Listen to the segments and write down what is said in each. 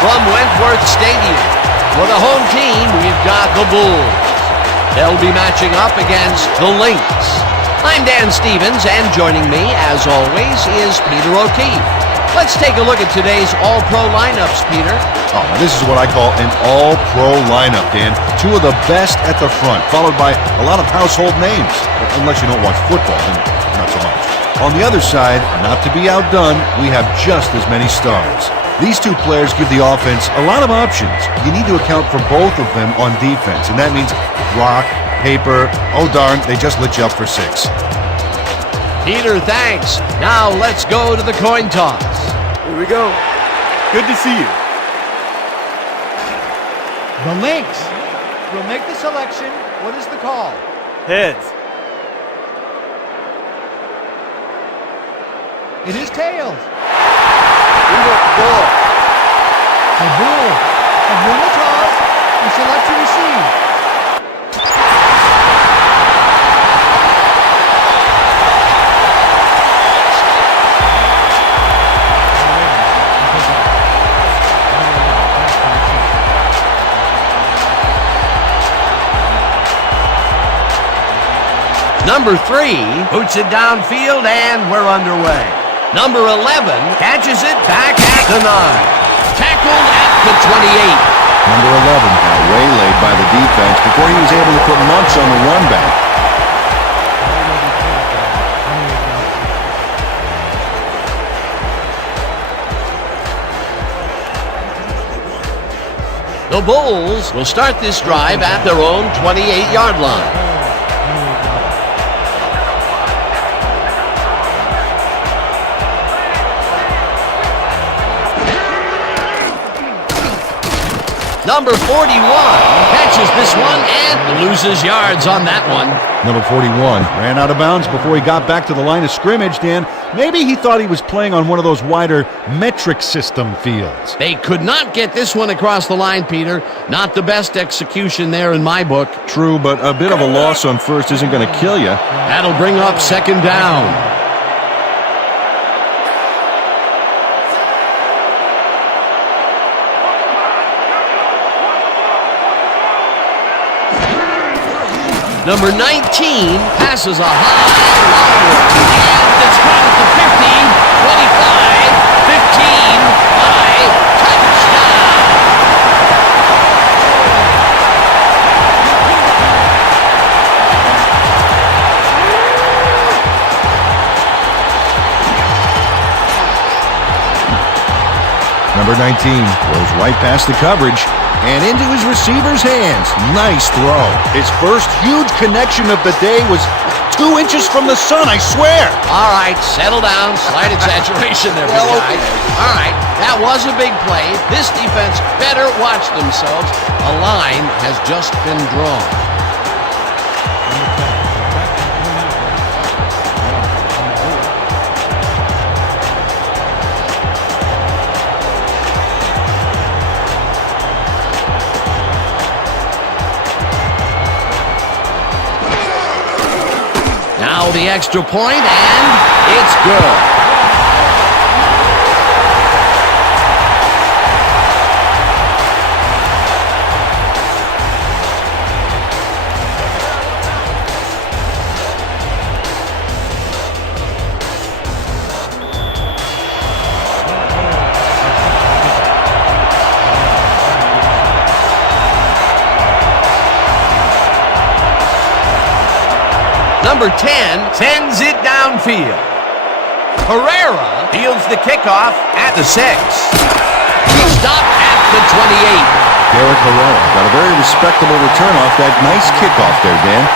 from Wentworth Stadium. For the home team, we've got the Bulls. They'll be matching up against the Lynx. I'm Dan Stevens, and joining me, as always, is Peter O'Keefe. Let's take a look at today's All-Pro lineups, Peter. Oh, this is what I call an All-Pro lineup, Dan. Two of the best at the front, followed by a lot of household names. Unless you don't watch football, then not so much. On the other side, not to be outdone, we have just as many stars. These two players give the offense a lot of options. You need to account for both of them on defense, and that means rock, paper, oh darn, they just lit you up for 6. Peter, thanks. Now let's go to the coin toss. Here we go. Good to see you. The Lynx will make the selection. What is the call? Heads. It is tails. We want the ball. The Bulls have won the toss and select to receive. Number 3 boots it downfield, and we're underway. Number 11 catches it back at the 9. Tackled at the 28. Number 11 got waylaid by the defense before he was able to put much on the run back. The Bulls will start this drive at their own 28-yard line. Number 41 catches this one and loses yards on that one. Number 41 ran out of bounds before he got back to the line of scrimmage, Dan. Maybe he thought he was playing on one of those wider metric system fields. They could not get this one across the line, Peter. Not the best execution there in my book. True, but a bit of a loss on first isn't going to kill you. That'll bring up second down. Number 19 passes a high long one, and it's caught at the 50, 25, 15, high, touchdown! Number 19 throws right past the coverage and into his receiver's hands. Nice throw. His first huge connection of the day was 2 inches from the sun, I swear. All right, settle down. Slight exaggeration there, big guy. All right, that was a big play. This defense better watch themselves. A line has just been drawn. Now the extra point, and it's good. Number 10 sends it downfield. Herrera fields the kickoff at the 6. He stopped at the 28. Derek Herrera got a very respectable return off that nice kickoff there, Dan.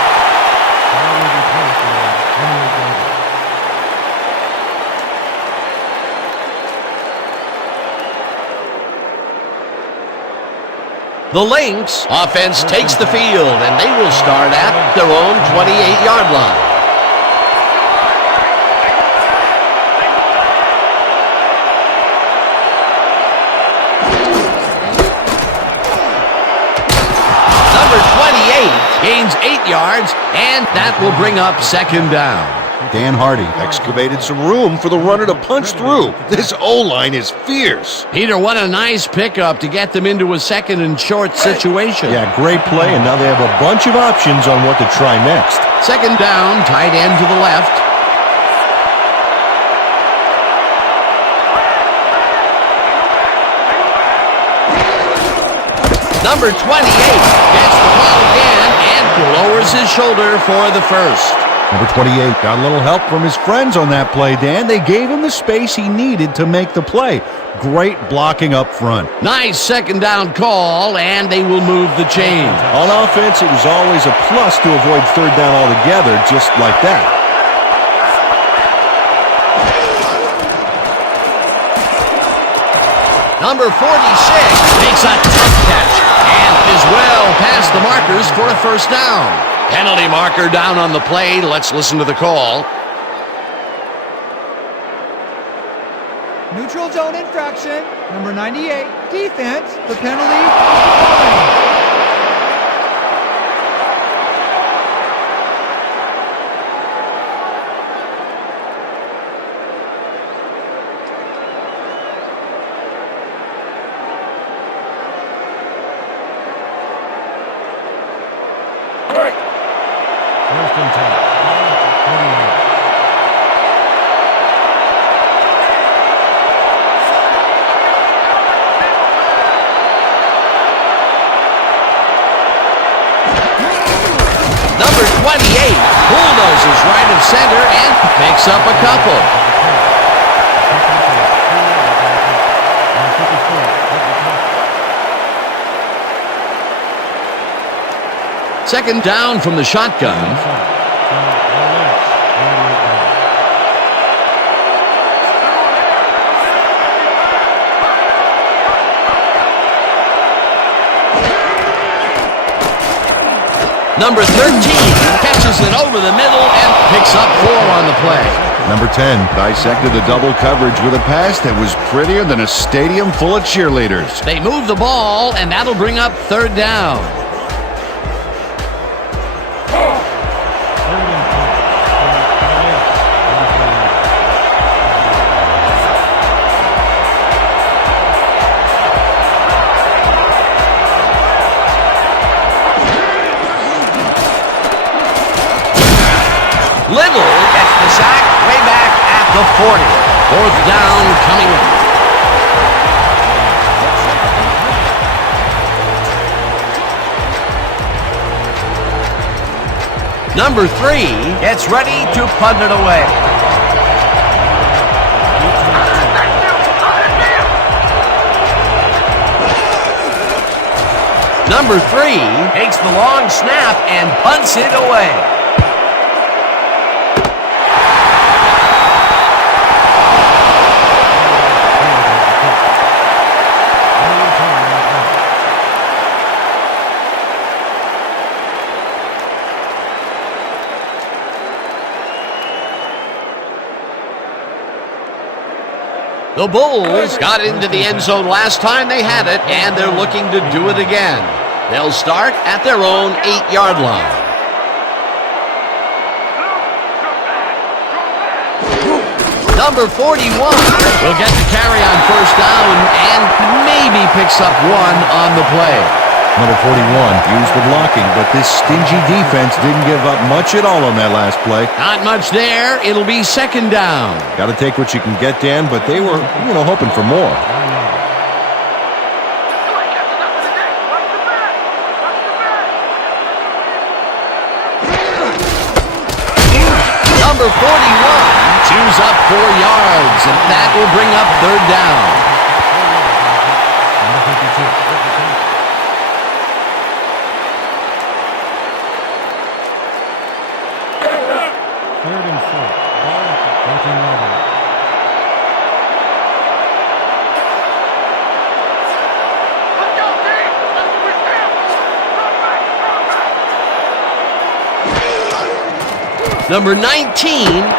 The Lynx offense takes the field, and they will start at their own 28-yard line. Number 28 gains 8 yards, and that will bring up second down. Dan Hardy excavated some room for the runner to punch through. This O-line is fierce. Peter, what a nice pickup to get them into a second and short situation. Yeah, great play, and now they have a bunch of options on what to try next. Second down, tight end to the left. Number 28 gets the call again and lowers his shoulder for the first. Number 28 got a little help from his friends on that play, Dan. They gave him the space he needed to make the play. Great blocking up front. Nice second down call, and they will move the chain. On offense, it was always a plus to avoid third down altogether, just like that. Number 46 makes a tough catch and is well past the markers for a first down. Penalty marker down on the play. Let's listen to the call. Neutral zone infraction. Number 98, defense. The penalty is declined. First and 10. 49. Number 28 bulldozes right of center and picks up a couple. Second down from the shotgun. Number 13 catches it over the middle and picks up 4 on the play. Number 10 dissected the double coverage with a pass that was prettier than a stadium full of cheerleaders. They move the ball, and that'll bring up third down. Little gets the sack way back at the 40. Fourth down coming up. Number 3 gets ready to punt it away. Number 3 takes the long snap and punts it away. The Bulls got into the end zone last time they had it, and they're looking to do it again. They'll start at their own 8-yard line. Number 41 will get the carry on first down and maybe picks up 1 on the play. Number 41 used the blocking, but this stingy defense didn't give up much at all on that last play. Not much there. It'll be second down. Got to take what you can get, Dan, but they were, hoping for more. Number 41 chews up 4 yards, and that will bring up third down. Number 52. Third and 4. Ball at the 14-yard line. Number 19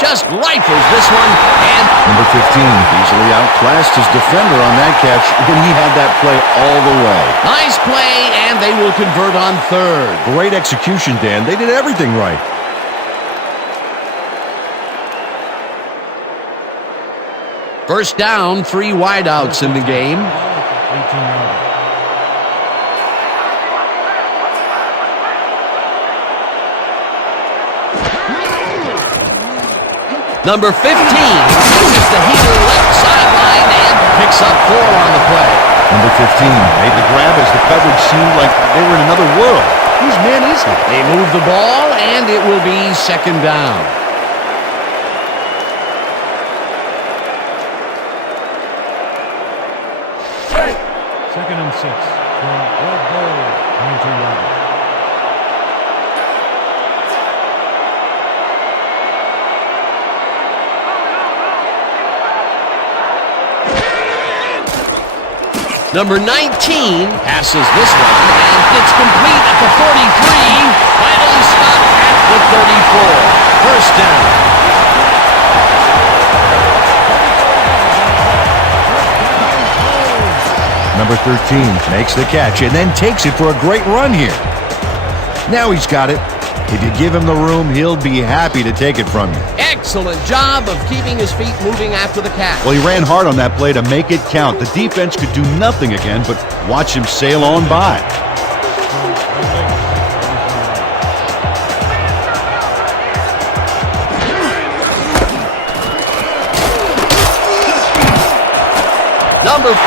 just rifles this one, and Number 15 easily outclassed his defender on that catch when he had that play all the way. nice play, and they will convert on third. Great execution, Dan. They did everything right. First down, 3 wideouts in the game. 18-yarder. Number 15 uses the heater left sideline and picks up 4 on the play. Number 15 made the grab as the coverage seemed like they were in another world. Whose man is he? They move the ball, and it will be second down. Second and 6 from Red Bull, 19-yarder. Number 19 passes this one, and it's complete at the 43. Finally stopped at the 34. First down. Number 13 makes the catch and then takes it for a great run here. Now he's got it. If you give him the room, he'll be happy to take it from you. Excellent job of keeping his feet moving after the catch. Well, he ran hard on that play to make it count. The defense could do nothing again but watch him sail on by. Number 41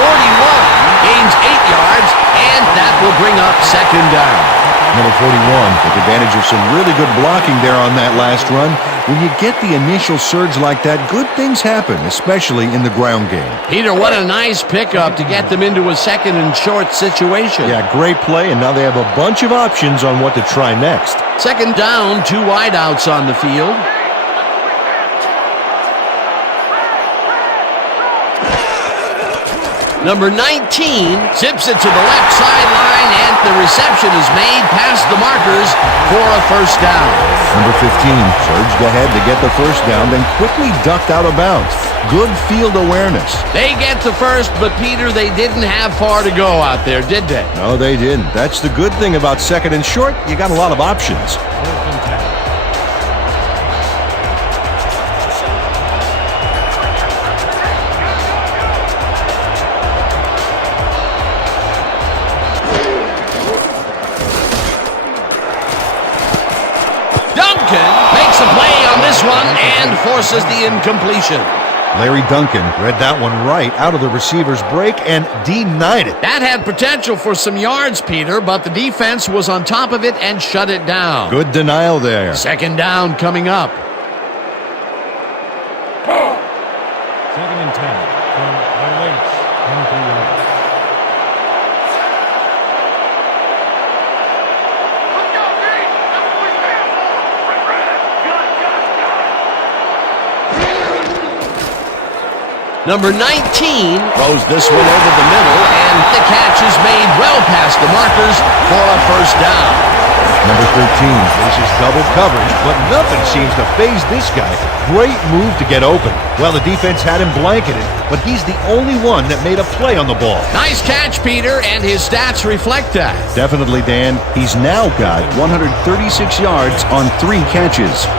gains 8 yards, and that will bring up second down. Number 41 took advantage of some really good blocking there on that last run. When you get the initial surge like that, good things happen, especially in the ground game. Peter, what a nice pickup to get them into a second and short situation. Yeah, great play, and now they have a bunch of options on what to try next. Second down, 2 wideouts on the field. Number 19 zips it to the left sideline, and the reception is made past the markers for a first down. Number 15 surged ahead to get the first down, then quickly ducked out of bounds. Good field awareness. They get the first, but Peter, they didn't have far to go out there, did they? No, they didn't. That's the good thing about second and short. You got a lot of options. Fourth and 10. Makes a play on this one and forces the incompletion. Larry Duncan read that one right out of the receiver's break and denied it. That had potential for some yards, Peter, but the defense was on top of it and shut it down. Good denial there. Second down coming up. Second and 10 from LH, 23-yarder. Number 19 throws this one over the middle, and the catch is made well past the markers for a first down. Number 13 faces double coverage, but nothing seems to faze this guy. Great move to get open. Well, the defense had him blanketed, but he's the only one that made a play on the ball. Nice catch, Peter, and his stats reflect that. Definitely, Dan. He's now got 136 yards on 3 catches.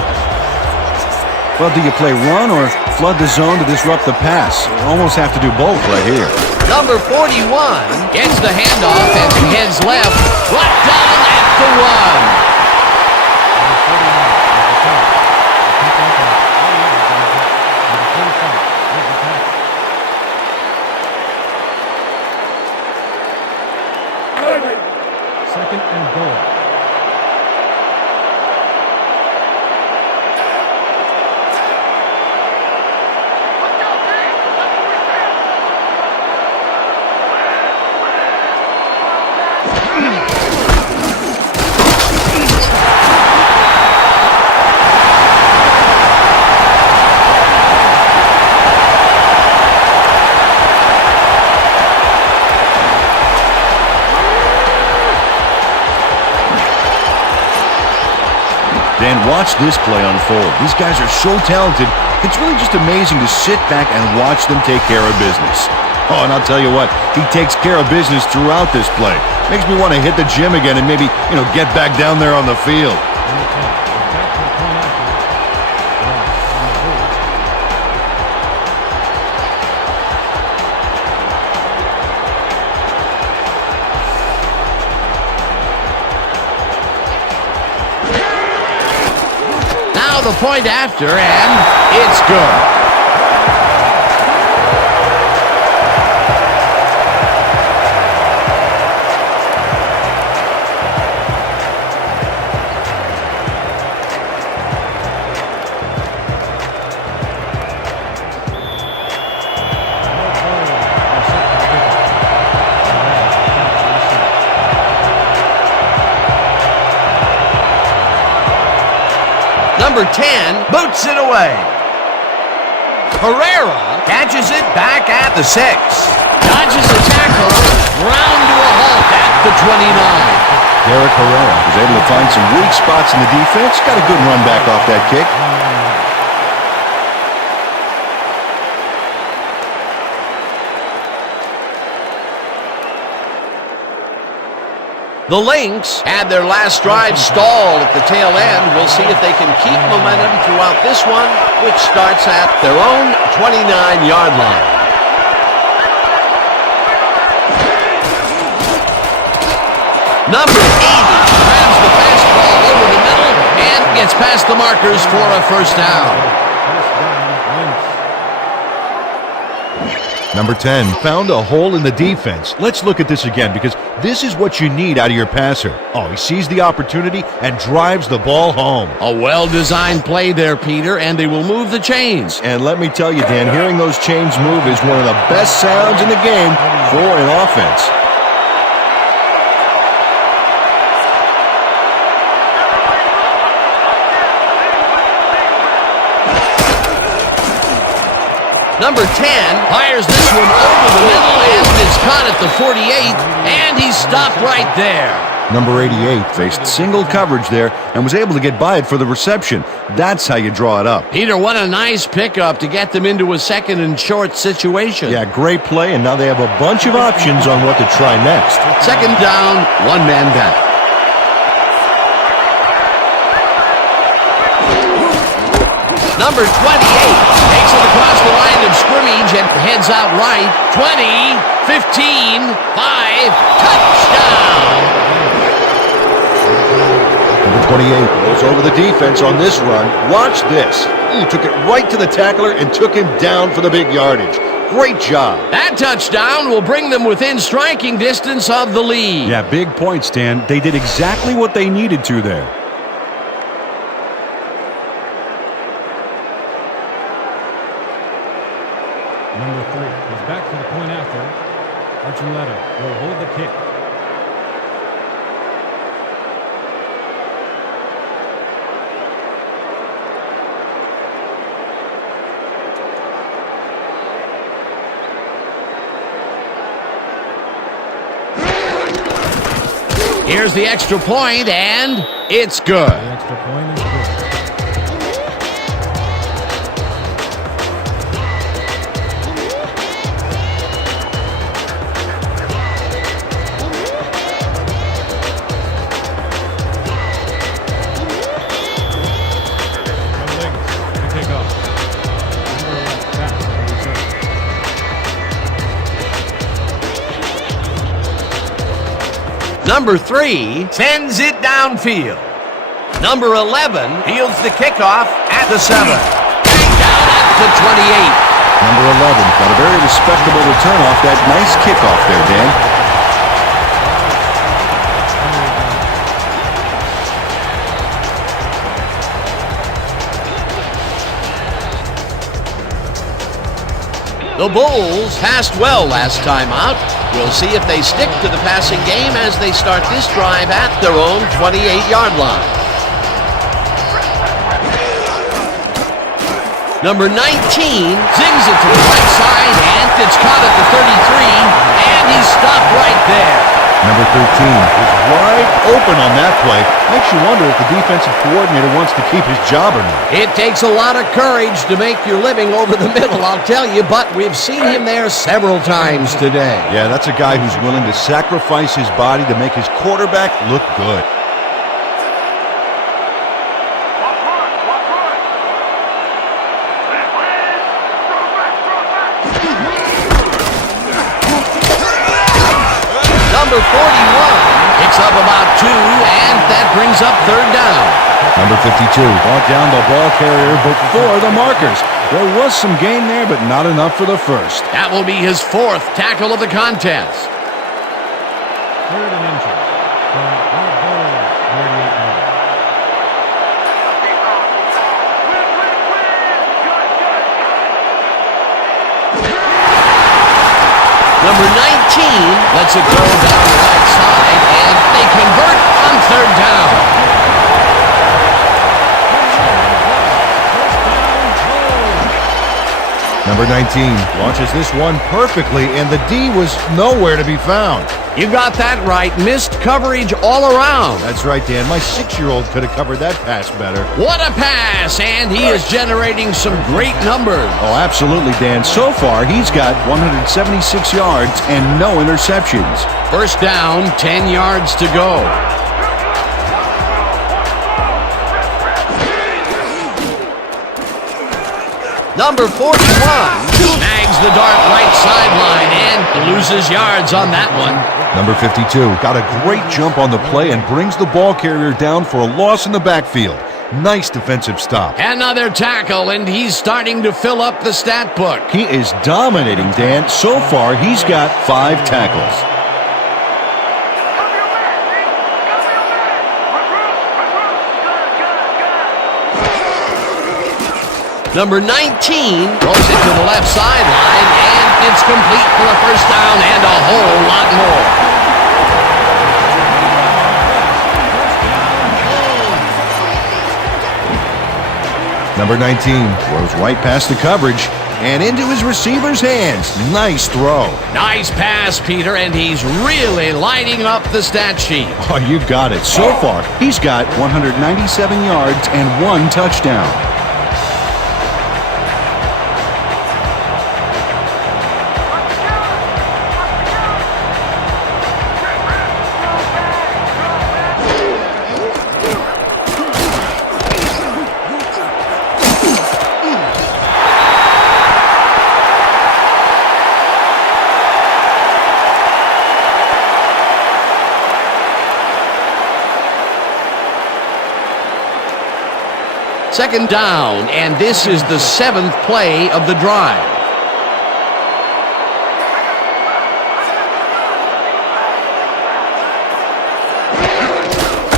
Well, do you play run or flood the zone to disrupt the pass? You almost have to do both right here. Number 41 gets the handoff and heads left. Brought down at the 1. Second and goal. Dan, watch this play unfold. These guys are so talented, it's really just amazing to sit back and watch them take care of business. Oh, and I'll tell you what, he takes care of business throughout this play. Makes me want to hit the gym again and maybe, get back down there on the field. Number 10, back to the point after. On the Now the point after, and it's good. Number 10 boots it away. Herrera catches it back at the 6. Dodges the tackle, round to a halt at the 29. Derek Herrera was able to find some weak spots in the defense. Got a good run back off that kick. The Lynx had their last drive stalled at the tail end. We'll see if they can keep momentum throughout this one, which starts at their own 29-yard line. Number 80 grabs the fastball over the middle and gets past the markers for a first down. Number 10 found a hole in the defense. Let's look at this again because this is what you need out of your passer. Oh, he sees the opportunity and drives the ball home. A well-designed play there, Peter, and they will move the chains. And let me tell you, Dan, hearing those chains move is one of the best sounds in the game for an offense. Number 10 fires this one over the middle, and it's caught at the 48, and he's stopped right there. Number 88 faced single coverage there and was able to get by it for the reception. That's how you draw it up. Peter, what a nice pickup to get them into a second and short situation. Yeah, great play, and now they have a bunch of options on what to try next. Second down, one man down. Number 28 takes it across the line of scrimmage and heads out right. 20, 15, 5, touchdown! Number 28 goes over the defense on this run. Watch this. He took it right to the tackler and took him down for the big yardage. Great job. That touchdown will bring them within striking distance of the lead. Yeah, big points, Dan. They did exactly what they needed to there. Number 3 is back for the point after. Archuleta will hold the kick. Here's the extra point, and it's good. The extra point is good. Number 3 sends it downfield. Number 11 fields the kickoff at the 7. Down at the 28. Number 11 got a very respectable return off that nice kickoff there, Dan. The Bulls passed well last time out. We'll see if they stick to the passing game as they start this drive at their own 28-yard line. Number 19 zings it to the right side, and it's caught at the 33, and he's stopped right there. Number 13 is wide open on that play. Makes you wonder if the defensive coordinator wants to keep his job or not. It takes a lot of courage to make your living over the middle, I'll tell you, but we've seen him there several times today. Yeah, that's a guy who's willing to sacrifice his body to make his quarterback look good. Number 41 picks up about 2, and that brings up third down. Number 52 brought down the ball carrier before the markers. There was some gain there, but not enough for the first. That will be his 4th tackle of the contest. Third and inches from our goal, 38 yards. Number 19 lets it go down the right side, and they convert on third down. Number 19 launches this one perfectly, and the D was nowhere to be found. You got that right. Missed coverage all around. That's right, Dan. My 6-year-old could have covered that pass better. What a pass, and he is generating some great numbers. Oh, absolutely, Dan. So far, he's got 176 yards and no interceptions. First down, 10 yards to go. Number 41 snags the dart right sideline and loses yards on that one. Number 52 got a great jump on the play and brings the ball carrier down for a loss in the backfield. Nice defensive stop. Another tackle, and he's starting to fill up the stat book. He is dominating, Dan. So far, he's got 5 tackles. Number 19 throws it to the left sideline, and it's complete for a first down and a whole lot more. Number 19 throws right past the coverage and into his receiver's hands. Nice throw. Nice pass, Peter, and he's really lighting up the stat sheet. Oh, you got it. So far, he's got 197 yards and 1 touchdown. Second down, and this is the 7th play of the drive.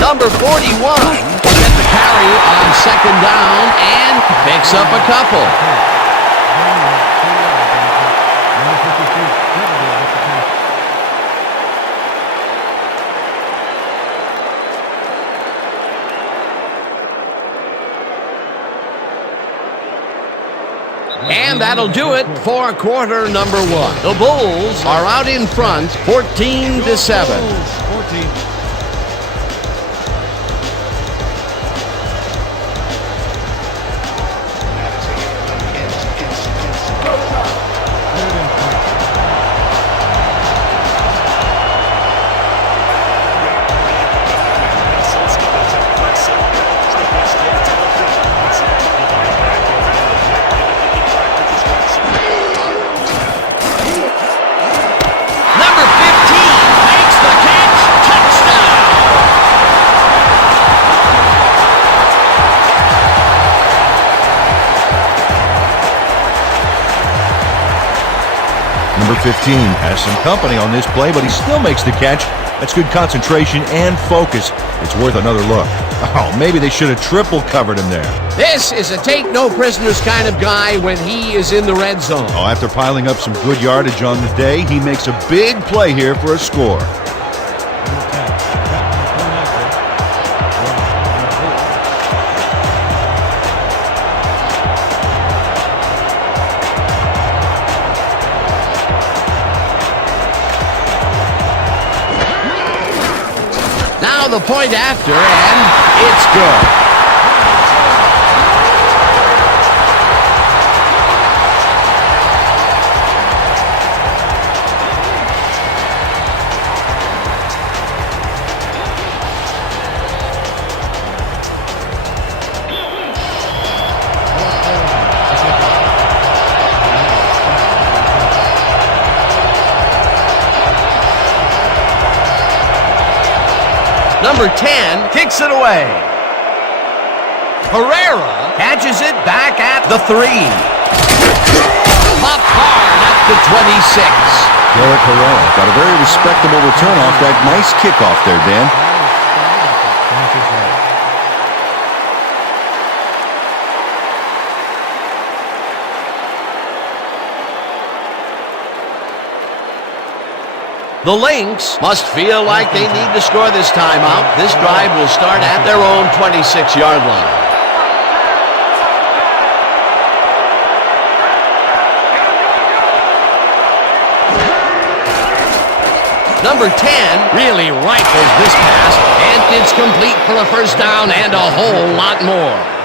Number 41 gets the carry on second down and picks up a couple. And that'll do it for quarter number 1. The Bulls are out in front, 14-7. 14. Number 15 has some company on this play, but he still makes the catch. That's good concentration and focus. It's worth another look. Oh, maybe they should have triple covered him there. This is a take-no-prisoners kind of guy when he is in the red zone. Oh, after piling up some good yardage on the day, he makes a big play here for a score. Now the point after, and it's good. Number 10 kicks it away. Herrera catches it back at the 3. Popped hard at the 26. Derek Herrera got a very respectable return off that nice kickoff there, Dan. The Lynx must feel like they need to score this time out. This drive will start at their own 26-yard line. Number 10 really rifles this pass, and it's complete for a first down and a whole lot more.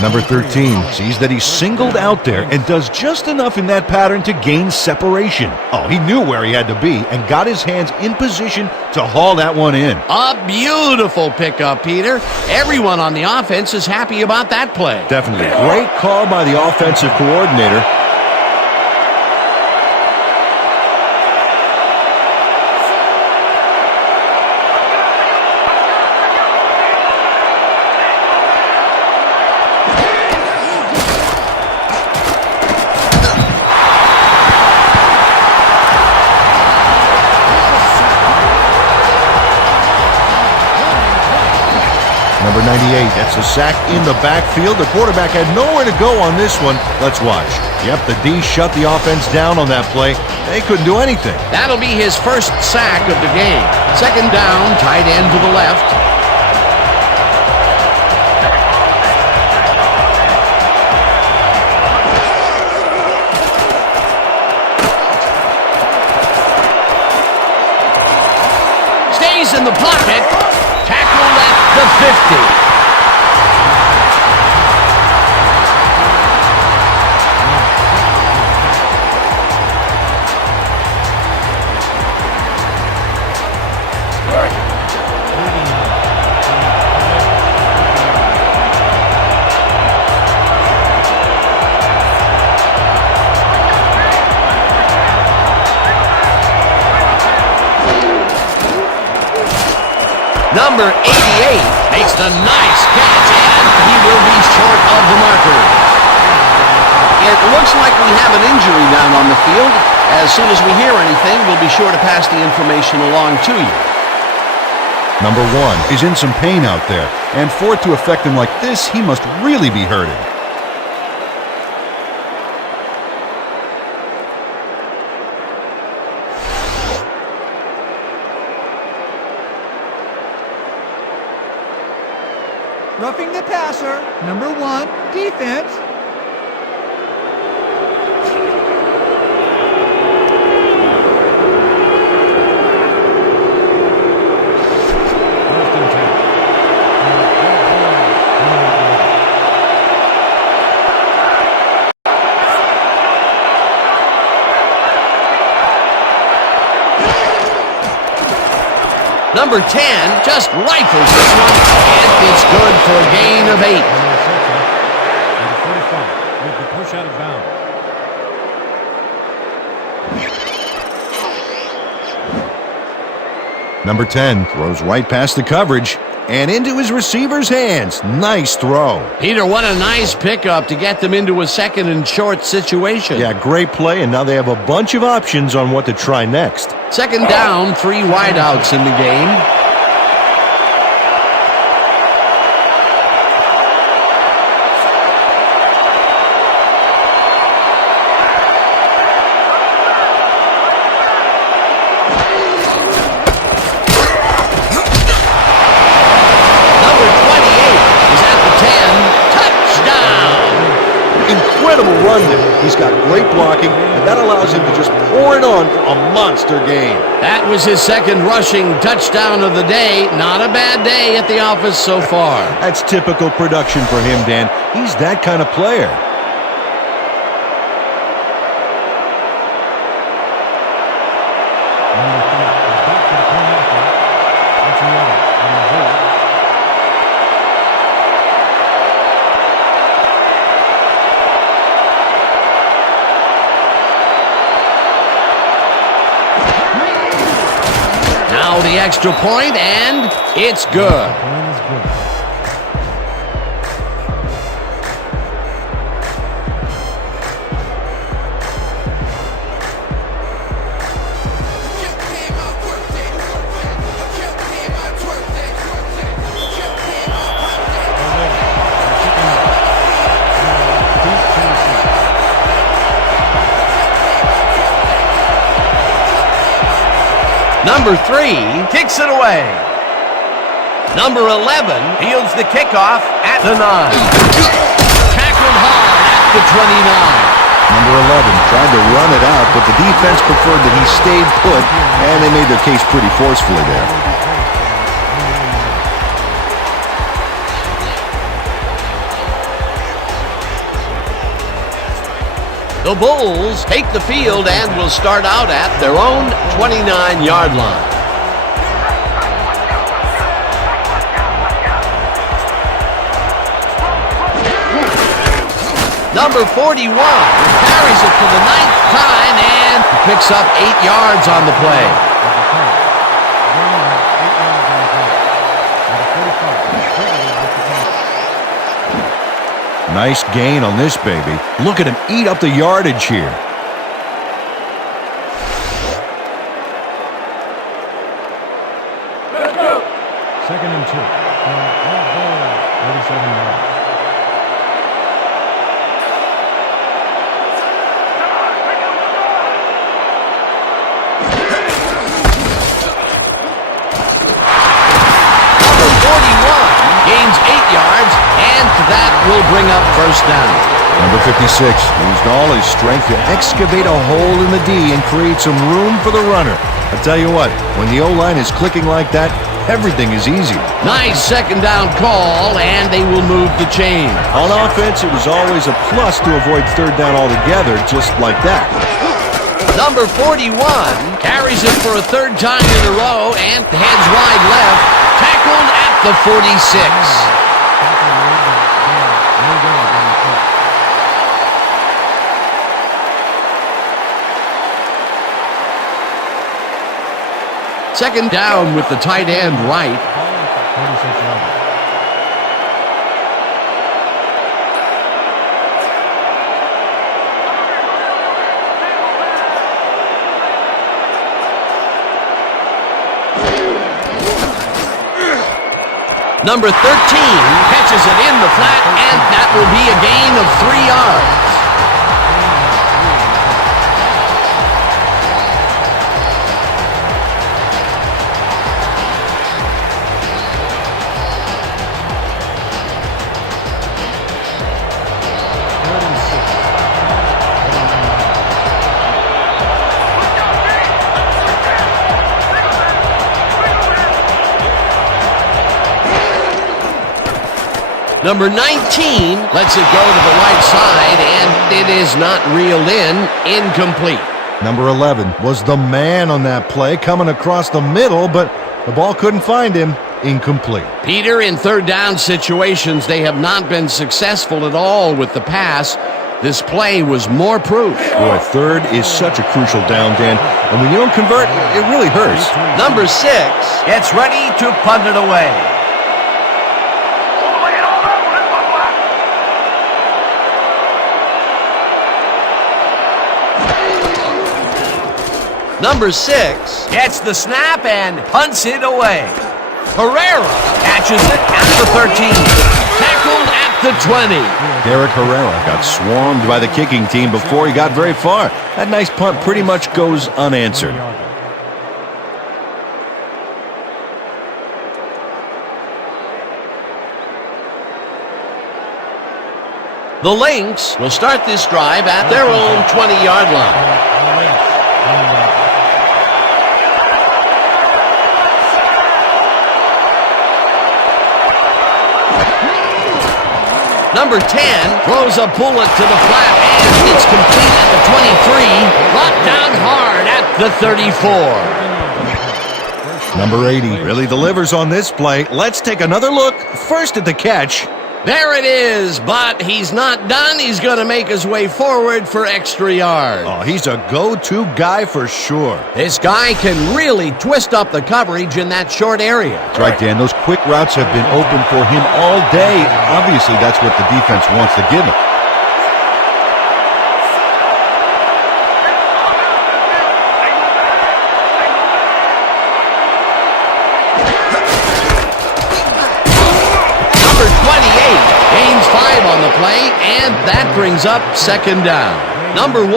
Number 13 sees that he's singled out there and does just enough in that pattern to gain separation. Oh, he knew where he had to be and got his hands in position to haul that one in. A beautiful pickup, Peter. Everyone on the offense is happy about that play. Definitely. Great call by the offensive coordinator. Number 98 gets a sack in the backfield. The quarterback had nowhere to go on this one. Let's watch. Yep, the D shut the offense down on that play. They couldn't do anything. That'll be his first sack of the game. Second down, tight end to the left. Stays in the pocket. Tackled at the 50. Number 88 makes the nice catch, and he will be short of the marker. It looks like we have an injury down on the field. As soon as we hear anything, we'll be sure to pass the information along to you. Number 1 is in some pain out there, and for it to affect him like this, he must really be hurting. Roughing the passer, number 1, defense. First and 10. Number 10 just rifles this one, and it's good for a gain of 8. Number 45 with the push out of bounds. Number 10 throws right past the coverage and into his receiver's hands. Nice throw. Peter, what a nice pickup to get them into a second and short situation. Yeah, great play, and now they have a bunch of options on what to try next. Second down, 3 wideouts in the game. Incredible run there. He's got great blocking, and that allows him to just pour it on for a monster game. That was his second rushing touchdown of the day. Not a bad day at the office so far. That's typical production for him, Dan. He's that kind of player. Number 3 is back to the point after. Kitsune on the hold. Now the the extra point, and it's good. Point is good. Number 3 kicks it away. Number 11 fields the kickoff at the 9. Tackled hard at the 29. Number 11 tried to run it out, but the defense preferred that he stayed put, and they made their case pretty forcefully there. The Bulls take the field and will start out at their own 29-yard line. Number 41 carries it for the 9th time and picks up 8 yards on the play. Nice gain on this baby. Look at him eat up the yardage here. Second and 2. From off ball, 37 yards. Gains 8 yards, and that will bring up first down. Number 56 used all his strength to excavate a hole in the D and create some room for the runner. I tell you what, when the O-line is clicking like that, everything is easy. Nice second down call, and they will move the chain. On offense, it was always a plus to avoid third down altogether, just like that. Number 41 carries it for a 3rd time in a row and heads wide left, tackled at the 46. Second down with the tight end right. 46 yards. Number 13 catches it in the flat, and that will be a gain of 3 yards. Number 19 lets it go to the right side, and it is not reeled in. Incomplete. Number 11 was the man on that play, coming across the middle, but the ball couldn't find him. Incomplete. Peter, in third down situations, they have not been successful at all with the pass. This play was more proof. Boy, third is such a crucial down, Dan, and when you don't convert, it really hurts. Number 6 gets ready to punt it away. Number 6 gets the snap and punts it away. Herrera catches it at the 13. Tackled at the 20. Derek Herrera got swarmed by the kicking team before he got very far. That nice punt pretty much goes unanswered. The Lynx will start this drive at their own 20-yard line. Number 10 throws a bullet to the flat, and it's complete at the 23. Brought down hard at the 34. Number 80 really delivers on this play. Let's take another look. First at the catch. There it is, but he's not done. He's going to make his way forward for extra yards. Oh, he's a go-to guy for sure. This guy can really twist up the coverage in that short area. That's right, Dan. Those quick routes have been open for him all day. Obviously, that's what the defense wants to give him. Gains 5 on the play, and that brings up second down. Number 1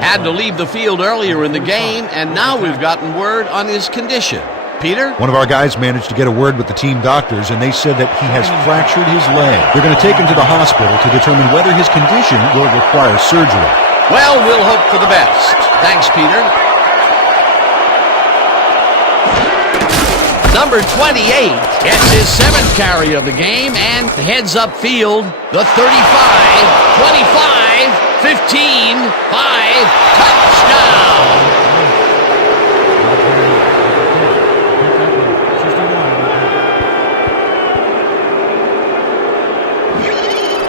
had to leave the field earlier in the game, and now we've gotten word on his condition. Peter? One of our guys managed to get a word with the team doctors, and they said that he has fractured his leg. They're going to take him to the hospital to determine whether his condition will require surgery. Well, we'll hope for the best. Thanks, Peter. Number 28 gets his 7th carry of the game and heads upfield. The 35, 25, 15, 5, touchdown!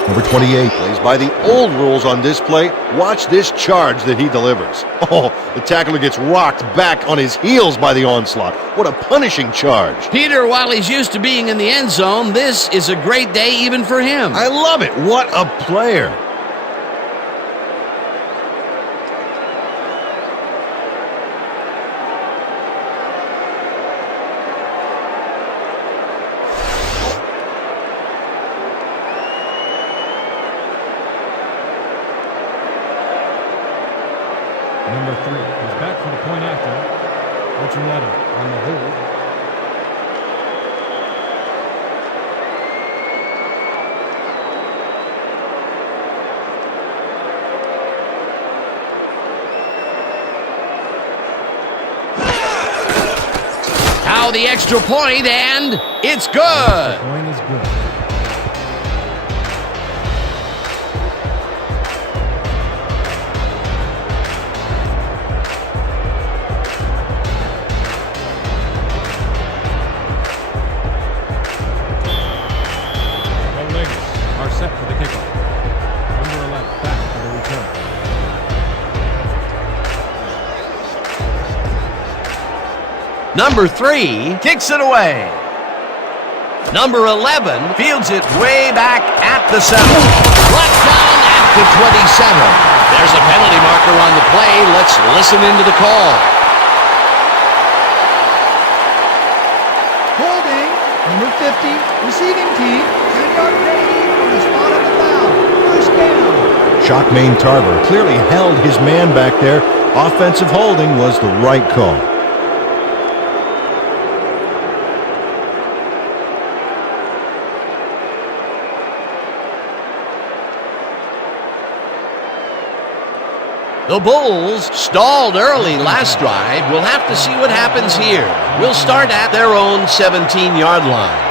Number 28 plays by the old rules on this play. Watch this charge that he delivers. Oh, the tackler gets rocked back on his heels by the onslaught. What a punishing charge. Peter, while he's used to being in the end zone, this is a great day even for him. I love it. What a player. Number 3 is back for the point after. Archuleta on the hold. Now the extra point, and it's good. The point is good. Are set for the kickoff. Number 11 back for the return. Number 3 kicks it away. Number 11 fields it way back at the 7. Brought down at the 27. There's a penalty marker on the play. Let's listen into the call. Holding, number 50, receiving team, 10-yard penalty on the spot of the foul. First down. Shockmain Tarver clearly held his man back there. Offensive holding was the right call. The Bulls stalled early last drive. We'll have to see what happens here. We'll start at their own 17-yard line.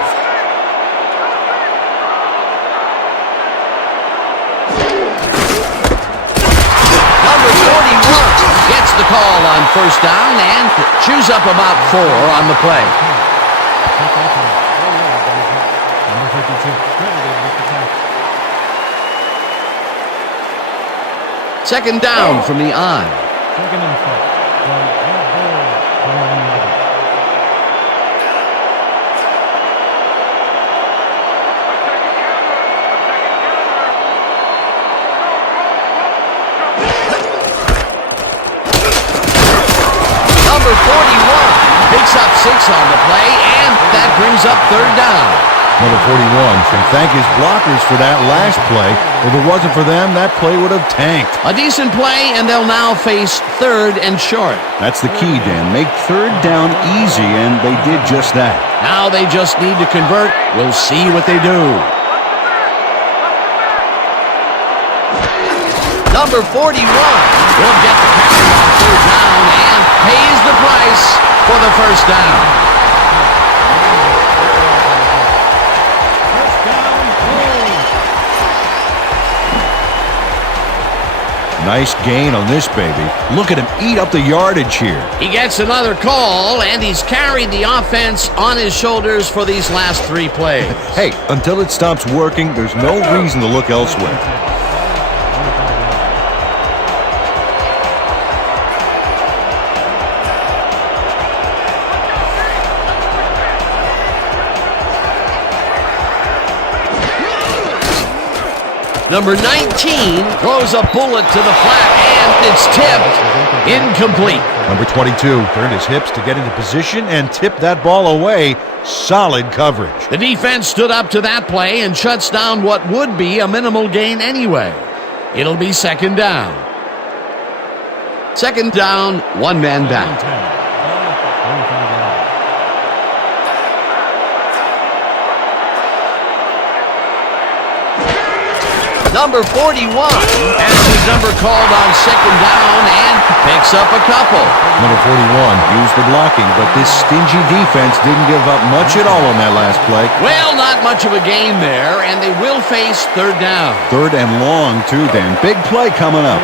Number 41 gets the call on first down and chews up about 4 on the play. Number 52 credited with the tackle. Second down from the eye. Second and 4 from Ed Bull, 21-yard. Number 41 picks up 6 on the play, and that brings up third down. Number 41 can thank his blockers for that last play. If it wasn't for them, that play would have tanked. A decent play, and they'll now face third and short. That's the key, Dan. Make third down easy, and they did just that. Now they just need to convert. We'll see what they do. Number 41 will get the carry on third down and pays the price for the first down. Nice gain on this baby. Look at him eat up the yardage here. He gets another call, and he's carried the offense on his shoulders for these last 3 plays. Hey, until it stops working, there's no reason to look elsewhere. Number 19 throws a bullet to the flat, and it's tipped. Incomplete. Number 22 turned his hips to get into position and tipped that ball away. Solid coverage. The defense stood up to that play and shuts down what would be a minimal gain anyway. It'll be second down. Second down, 1 man down. Number 41 has his number called on second down and picks up a couple. Number 41 used the blocking, but this stingy defense didn't give up much at all on that last play. Well, not much of a gain there, and they will face third down. Third and long, too, Dan. Big play coming up.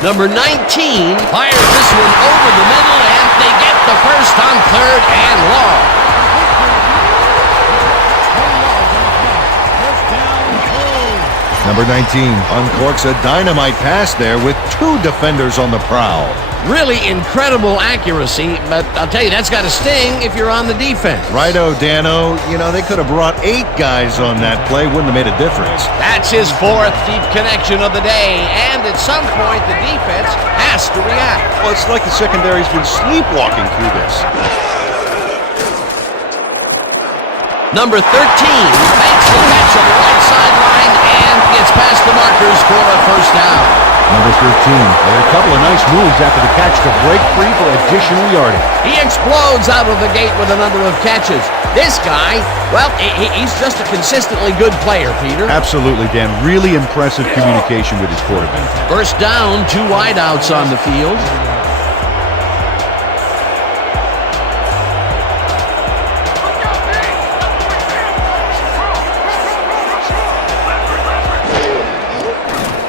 Number 19 fires this one over the middle, and they get the first on third and long. Number 19 uncorks a dynamite pass there with 2 defenders on the prowl. Really incredible accuracy, but I'll tell you, that's got to sting if you're on the defense. Righto, Dano. You know, they could have brought 8 guys on that play. Wouldn't have made a difference. That's his 4th deep connection of the day, and at some point the defense has to react. Well, it's like the secondary's been sleepwalking through this. Number 13 makes the catch on the right sideline and gets past the markers for a first down. Number 13 made a couple of nice moves after the catch to break free for additional yardage. He explodes out of the gate with a number of catches. This guy, well, he's just a consistently good player, Peter. Absolutely, Dan. Really impressive communication with his quarterback. First down, 2 wideouts on the field.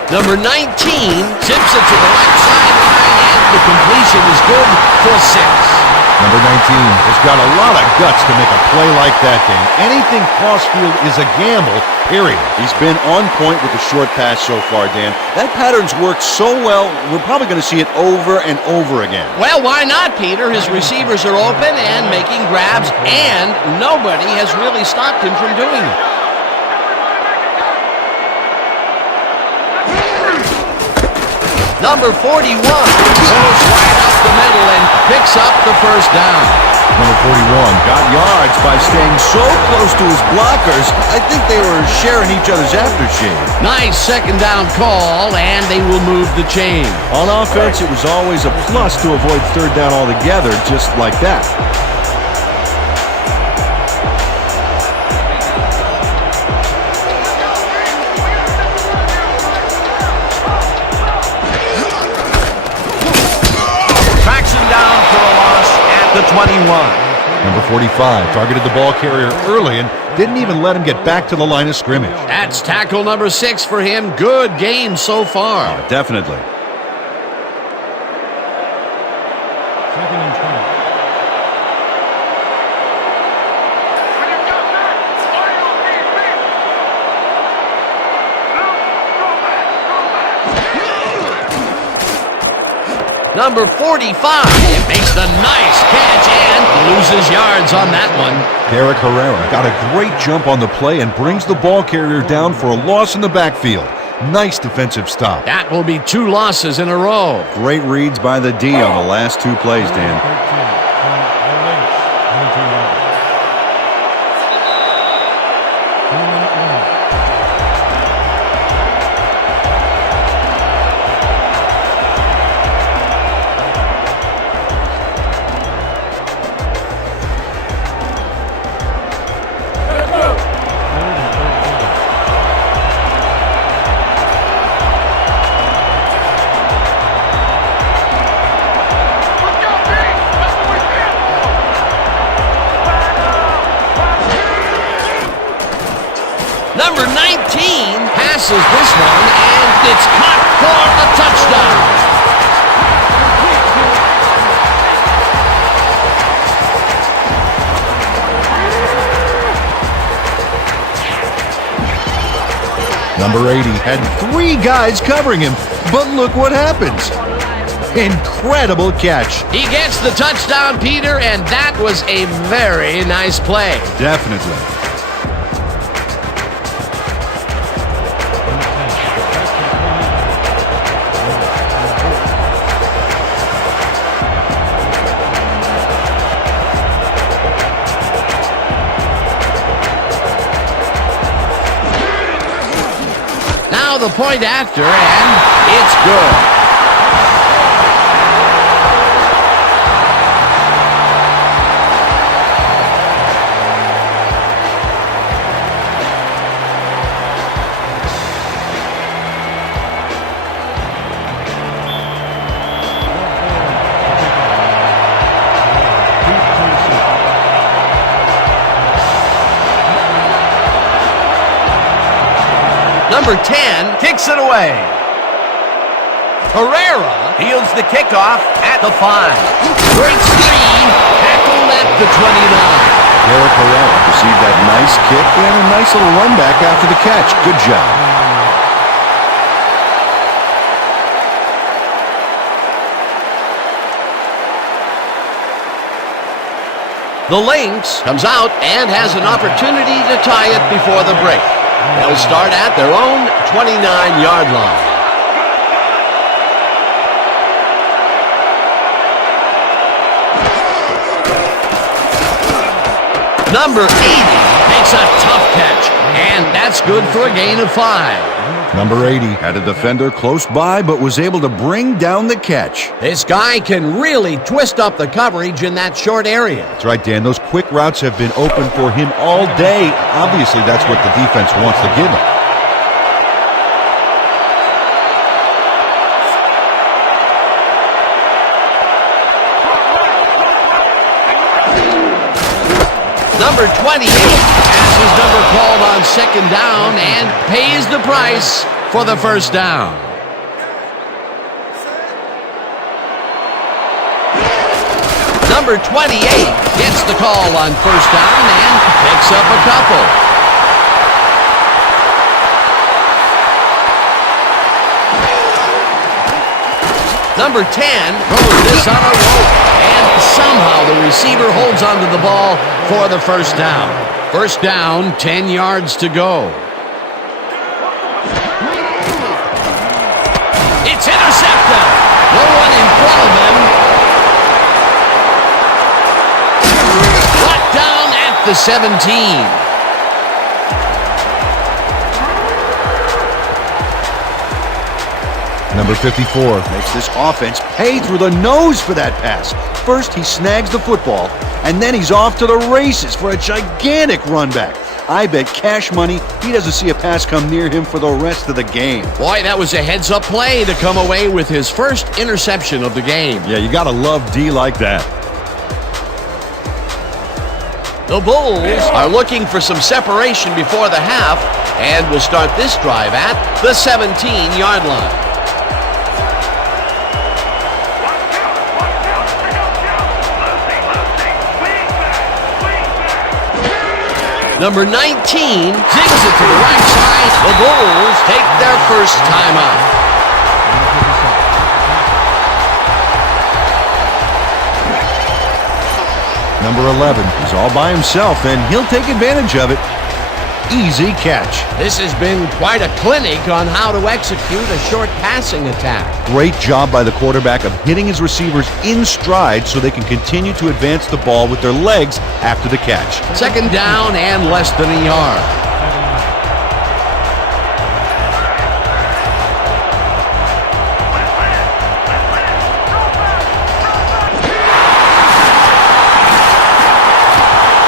Number 19 tips it to the right sideline, and the completion is good for 6. Number 19 has got a lot of guts to make a play like that, Dan. Anything crossfield is a gamble, period. He's been on point with the short pass so far, Dan. That pattern's worked so well, we're probably going to see it over and over again. Well, why not, Peter? His receivers are open and making grabs, and nobody has really stopped him from doing it. Number 41 goes right up the middle and picks up the first down. Number 41 got yards by staying so close to his blockers, I think they were sharing each other's aftershave. Nice second down call, and they will move the chain. On offense, it was always a plus to avoid third down altogether, just like that. The 21. Number 45 targeted the ball carrier early and didn't even let him get back to the line of scrimmage. That's tackle number 6 for him. Good game so far. Definitely. Second and 20. Number 45 makes the nice catch and loses yards on that one. Derek Herrera got a great jump on the play and brings the ball carrier down for a loss in the backfield. Nice defensive stop. That will be 2 losses in a row. Great reads by the D on the last 2 plays, Dan. 2-minute warning. Number 19 passes this one, and it's caught for a touchdown. Number 80 had 3 guys covering him, but look what happens. Incredible catch. He gets the touchdown, Peter, and that was a very nice play. Definitely. Now the point after, and it's good. Number 10 kicks it away. Herrera fields the kickoff at the 5. Great screen, tackled at the 29. Derek Herrera received that nice kick and a nice little run back after the catch. Good job. The Lynx comes out and has an opportunity to tie it before the break. They'll start at their own 29-yard line. Number 80 makes a tough catch, and that's good for a gain of 5. Number 80 had a defender close by, but was able to bring down the catch. This guy can really twist up the coverage in that short area. That's right, Dan. Those quick routes have been open for him all day. Obviously, that's what the defense wants to give him. Number 28 has his number called on second down and pays the price for the first down. Number 28 gets the call on first down and picks up a couple. Number 10 throws this on a rope, and somehow the receiver holds onto the ball for the first down. First down, 10 yards to go. It's intercepted. No one in front of him. Brought down at the 17. Number 54 makes this offense pay through the nose for that pass. First, he snags the football, and then he's off to the races for a gigantic run back. I bet cash money he doesn't see a pass come near him for the rest of the game. Boy, that was a heads-up play to come away with his first interception of the game. Yeah, you gotta love D like that. The Bulls are looking for some separation before the half and will start this drive at the 17-yard line. Number 19 zings it to the right side. The Bulls take their first time out. Number 11 is all by himself, and he'll take advantage of it. Easy catch. This has been quite a clinic on how to execute a short passing attack. Great job by the quarterback of hitting his receivers in stride so they can continue to advance the ball with their legs after the catch. Second down and less than a yard.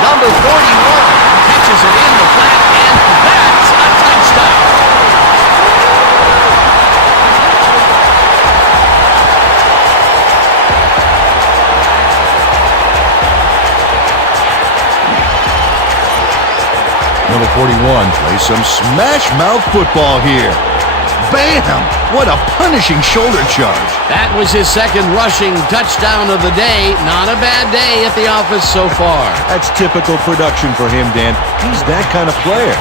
Number 41 catches it in the flat, and that's a touchdown. Number 41 plays some smash-mouth football here. Bam! What a punishing shoulder charge. That was his second rushing touchdown of the day. Not a bad day at the office so far. That's typical production for him, Dan. He's that kind of player.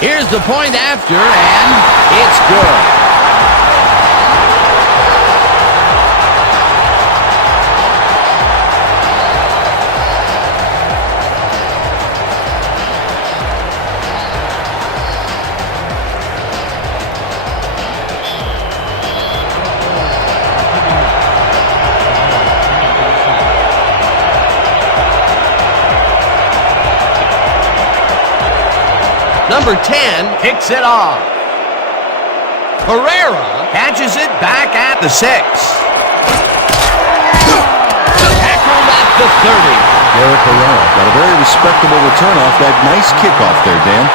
Here's the point after, and it's good. Number 10 kicks it off. Herrera catches it back at the 6. Tackled at the 30. Derek Herrera got a very respectable return off that nice kickoff there, Dan.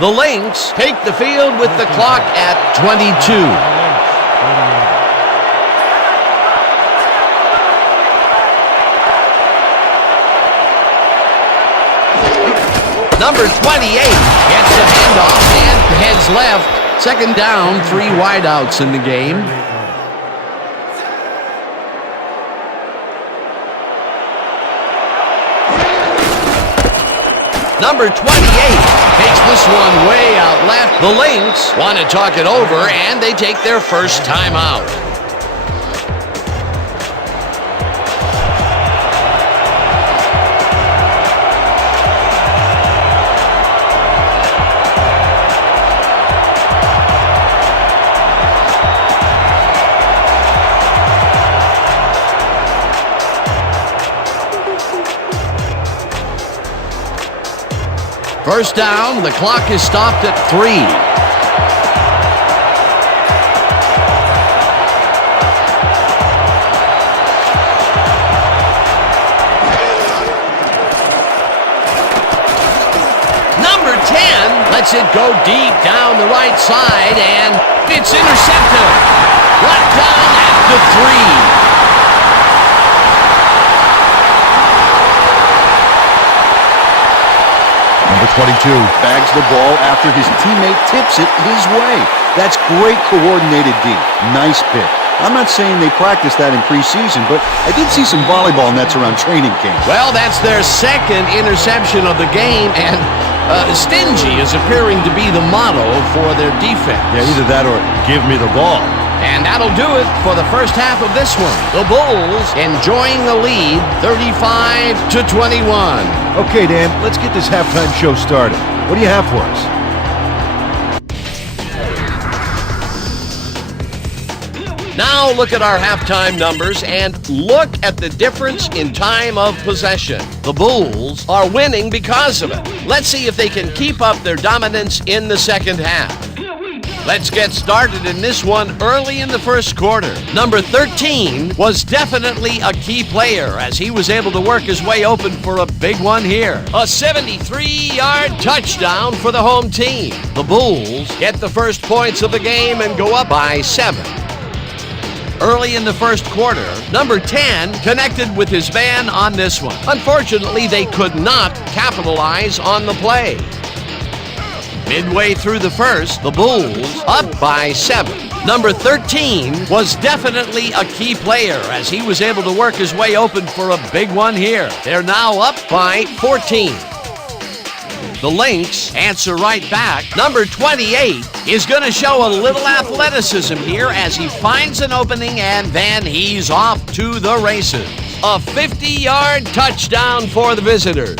The Lynx take the field with the clock at 22. Number 28 gets the handoff and heads left. Second down, 3 wideouts in the game. Number 28 takes this one way out left. The Lynx want to talk it over, and they take their first timeout. First down, the clock is stopped at 3. Number 10 lets it go deep down the right side, and it's intercepted. Brought down at the 3. Number 22 bags the ball after his teammate tips it his way. That's great coordinated D. Nice pick. I'm not saying they practiced that in preseason, but I did see some volleyball nets around training camp. Well, that's their second interception of the game, and stingy is appearing to be the motto for their defense. Yeah, either that or give me the ball. And that'll do it for the first half of this one. The Bulls enjoying the lead, 35-21. Okay, Dan, let's get this halftime show started. What do you have for us? Now look at our halftime numbers and look at the difference in time of possession. The Bulls are winning because of it. Let's see if they can keep up their dominance in the second half. Let's get started in this one early in the first quarter. Number 13 was definitely a key player as he was able to work his way open for a big one here. A 73-yard touchdown for the home team. The Bulls get the first points of the game and go up by 7. Early in the first quarter, number 10 connected with his man on this one. Unfortunately, they could not capitalize on the play. Midway through the first, the Bulls up by 7. Number 13 was definitely a key player as he was able to work his way open for a big one here. They're now up by 14. The Lynx answer right back. Number 28 is going to show a little athleticism here as he finds an opening, and then he's off to the races. A 50-yard touchdown for the visitors.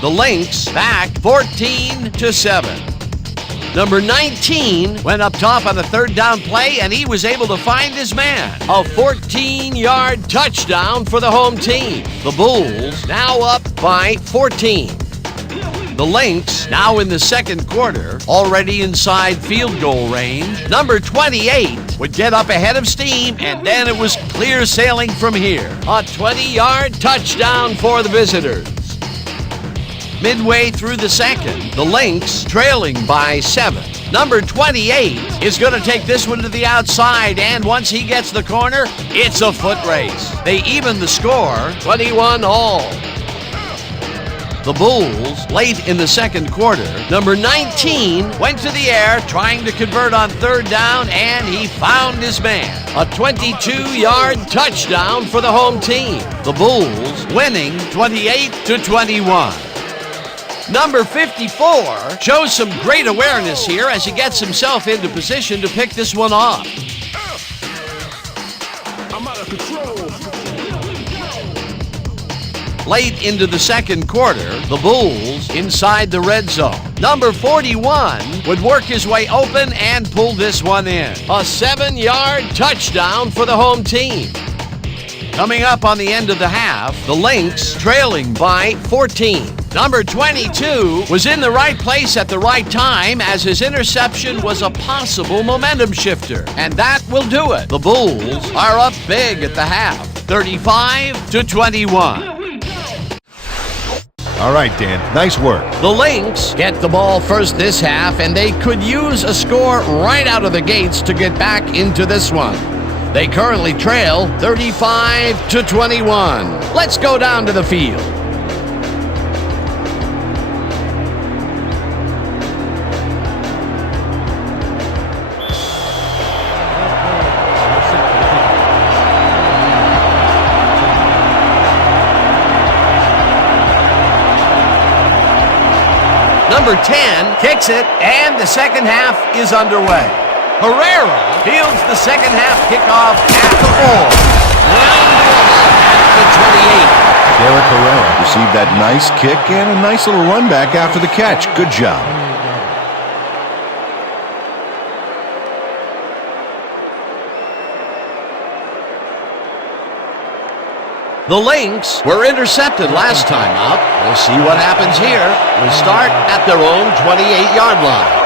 The Lynx back 14-7. Number 19 went up top on a third down play, and he was able to find his man. A 14-yard touchdown for the home team. The Bulls now up by 14. The Lynx now in the second quarter, already inside field goal range. Number 28 would get up ahead of steam, and then it was clear sailing from here. A 20-yard touchdown for the visitors. Midway through the second, the Lynx trailing by 7. Number 28 is going to take this one to the outside, and once he gets the corner, it's a foot race. They even the score, 21-all. The Bulls, late in the second quarter, number 19 went to the air trying to convert on third down, and he found his man. A 22-yard touchdown for the home team. The Bulls winning 28-21. Number 54 shows some great awareness here as he gets himself into position to pick this one off. I'm out of control. Late into the second quarter, the Bulls inside the red zone. Number 41 would work his way open and pull this one in. A 7-yard touchdown for the home team. Coming up on the end of the half, the Lynx trailing by 14. Number 22 was in the right place at the right time as his interception was a possible momentum shifter. And that will do it. The Bulls are up big at the half, 35-21. All right, Dan. Nice work. The Lynx get the ball first this half, and they could use a score right out of the gates to get back into this one. They currently trail 35-21. Let's go down to the field. Number 10 kicks it, and the second half is underway. Herrera fields the second half kickoff at the 4. At the 28. Derek Herrera received that nice kick and a nice little run back after the catch. Good job. The Lynx were intercepted last time out. We'll see what happens here. We start at their own 28-yard line.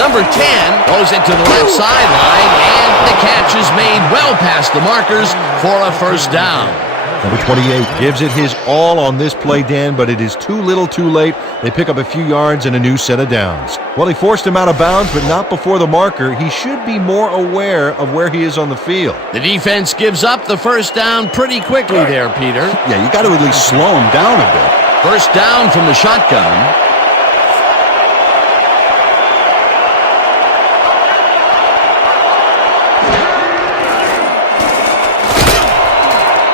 Number 10 goes into the left sideline, and the catch is made well past the markers for a first down. Number 28 gives it his all on this play, Dan, but it is too little too late. They pick up a few yards and a new set of downs. Well, he forced him out of bounds, but not before the marker. He should be more aware of where he is on the field. The defense gives up the first down pretty quickly there, Peter. Yeah, you got to at least slow him down a bit. First down from the shotgun.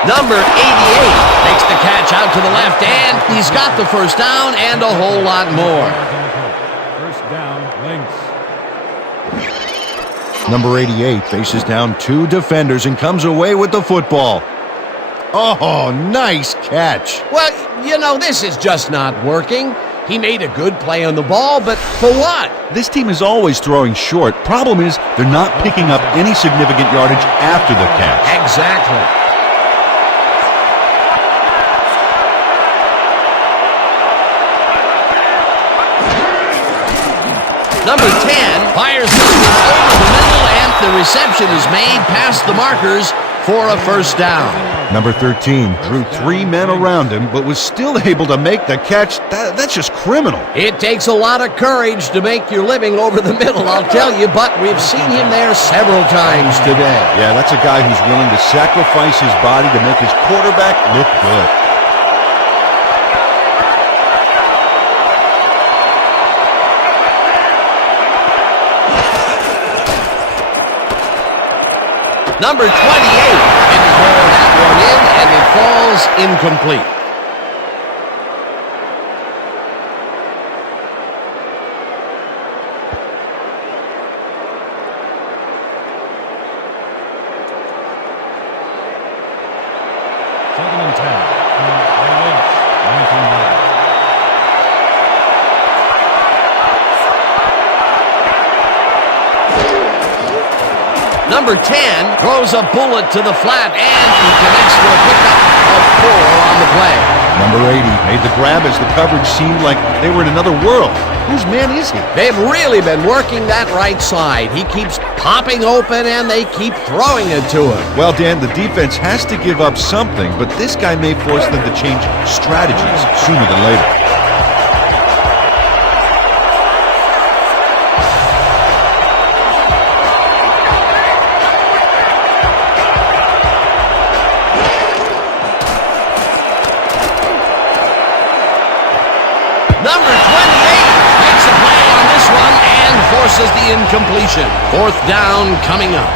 Number 88 makes the catch out to the left, and he's got the first down and a whole lot more. First down, Lynx. Number 88 faces down 2 defenders and comes away with the football. Oh, nice catch. Well, you know, this is just not working. He made a good play on the ball, but for what? This team is always throwing short. Problem is, they're not picking up any significant yardage after the catch. Exactly. Number 10 fires this one over the middle, and the reception is made past the markers for a first down. Number 13 drew 3 men around him, but was still able to make the catch. That's just criminal. It takes a lot of courage to make your living over the middle, I'll tell you, but we've seen him there several times today. Yeah, that's a guy who's willing to sacrifice his body to make his quarterback look good. Number 28 didn't hold that one in, and it falls incomplete. Second and 10 from the Lynx, 19-yard. Number 10 throws a bullet to the flat, and he connects for a pickup of 4 on the play. Number 80 made the grab as the coverage seemed like they were in another world. Whose man is he? They've really been working that right side. He keeps popping open, and they keep throwing it to him. Well, Dan, the defense has to give up something, but this guy may force them to change strategies sooner than later. Number 28 makes a play on this one and forces the incompletion. 4th down coming up.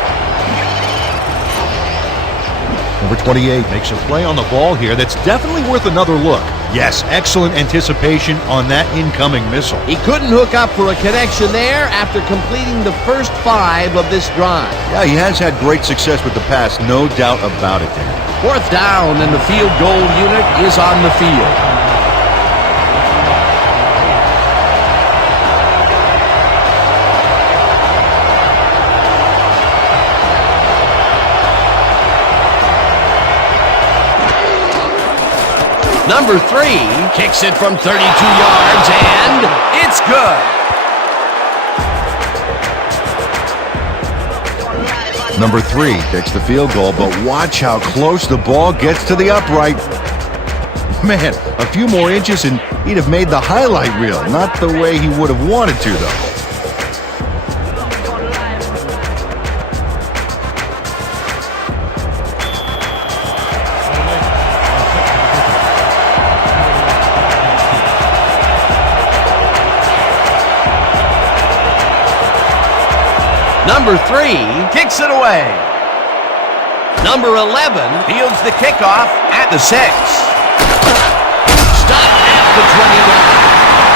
Number 28 makes a play on the ball here that's definitely worth another look. Yes, excellent anticipation on that incoming missile. He couldn't hook up for a connection there after completing the first 5 of this drive. Yeah, he has had great success with the pass, no doubt about it, Dan. 4th down, and the field goal unit is on the field. Number 3 kicks it from 32 yards, and it's good. Number 3 takes the field goal, but watch how close the ball gets to the upright. Man, a few more inches and he'd have made the highlight reel. Not the way he would have wanted to, though. Number 3 kicks it away. Number 11 fields the kickoff at the 6. Stopped at the 29.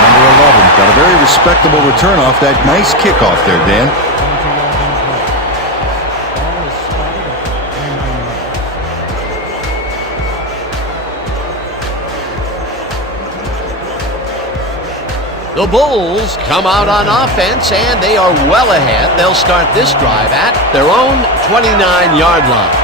Number 11 got a very respectable return off that nice kickoff there, Dan. The Bulls come out on offense, and they are well ahead. They'll start this drive at their own 29-yard line.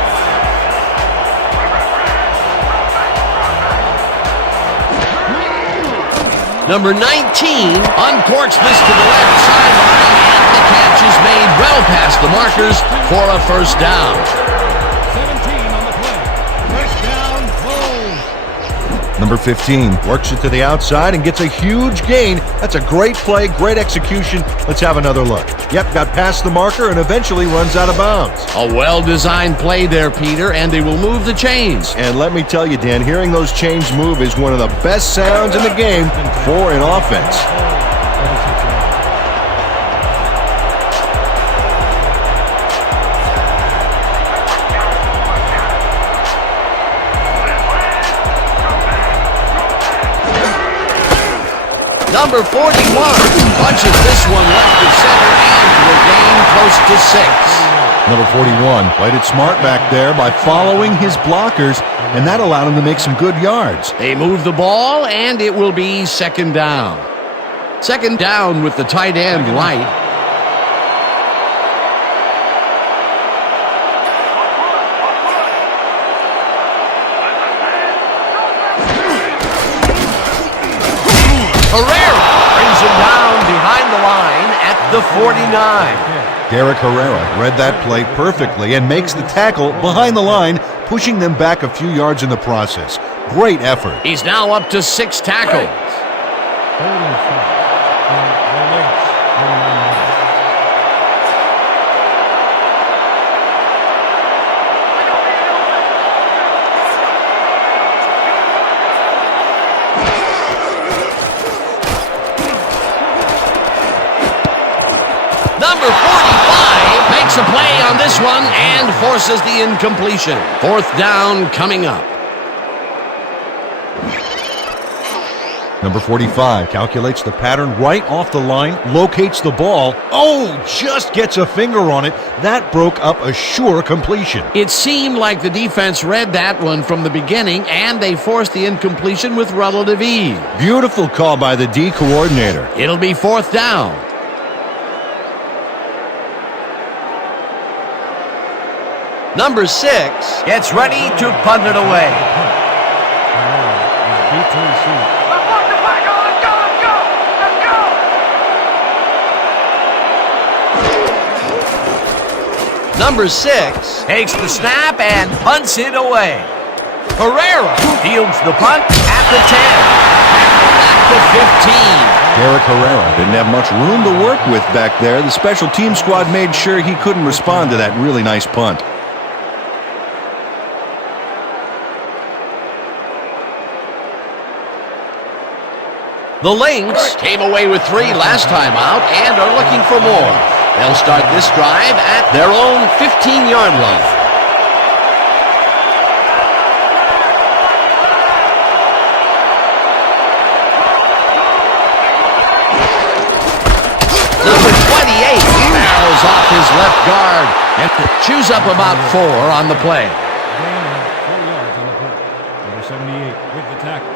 Number 19 uncorks this to the left sideline, and the catch is made well past the markers for a 1st down. 17 on the play. 1st down, Bulls. Number 15 works it to the outside and gets a huge gain. That's a great play, great execution. Let's have another look. Yep, got past the marker and eventually runs out of bounds. A well-designed play there, Peter, and they will move the chains. And let me tell you, Dan, hearing those chains move is one of the best sounds in the game for an offense. Number 41 punches this one left to center and will gain close to 6. Number 41 played it smart back there by following his blockers, and that allowed him to make some good yards. They move the ball, and it will be 2nd down. 2nd down with the tight end right. Herrera brings him down behind the line at the 49. Derek Herrera read that play perfectly and makes the tackle behind the line, pushing them back a few yards in the process. Great effort. He's now up to 6 tackles. 3rd and 5. The Lynx. 39 yards. Number 45 makes a play on this one and forces the incompletion. 4th down coming up. Number 45 calculates the pattern right off the line, locates the ball. Oh, just gets a finger on it. That broke up a sure completion. It seemed like the defense read that one from the beginning, and they forced the incompletion with relative ease. Beautiful call by the D coordinator. It'll be 4th down. Number 6 gets ready to punt it away. Number 6 takes the snap and punts it away. Herrera fields the punt at the 10. At the 15. Derek Herrera didn't have much room to work with back there. The special team squad made sure he couldn't respond to that really nice punt. The Lynx came away with 3 last time out and are looking for more. They'll start this drive at their own 15-yard line. Number 28 barrels off his left guard and chews up about 4 on the play. Gain of 4 yards on the play. Number 78 with the tackle.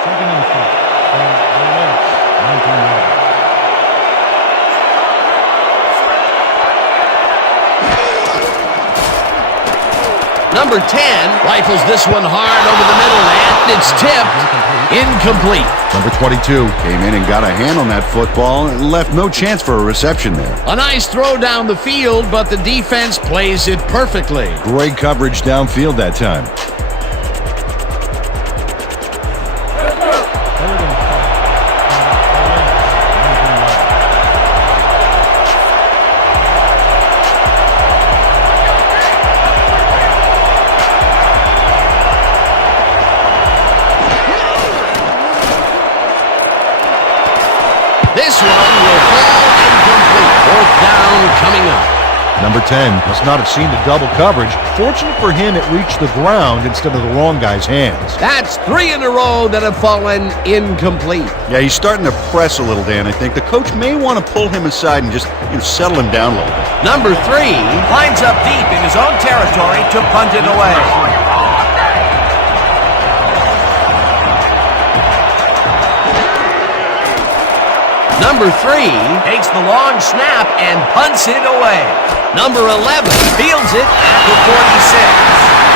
Second and 5. The Lynx, 19 yards. Number 10 rifles this one hard over the middle, and it's tipped. Incomplete. Number 22 came in and got a hand on that football and left no chance for a reception there. A nice throw down the field, but the defense plays it perfectly. Great coverage downfield that time. This one will fall incomplete. 4th down coming up. Number 10 must not have seen the double coverage. Fortunate for him, it reached the ground instead of the wrong guy's hands. That's 3 in a row that have fallen incomplete. Yeah, he's starting to press a little, Dan. I think the coach may want to pull him aside and just settle him down a little bit. Number 3 lines up deep in his own territory to punt it away. Number 3 takes the long snap and punts it away. Number 11 fields it at the 46.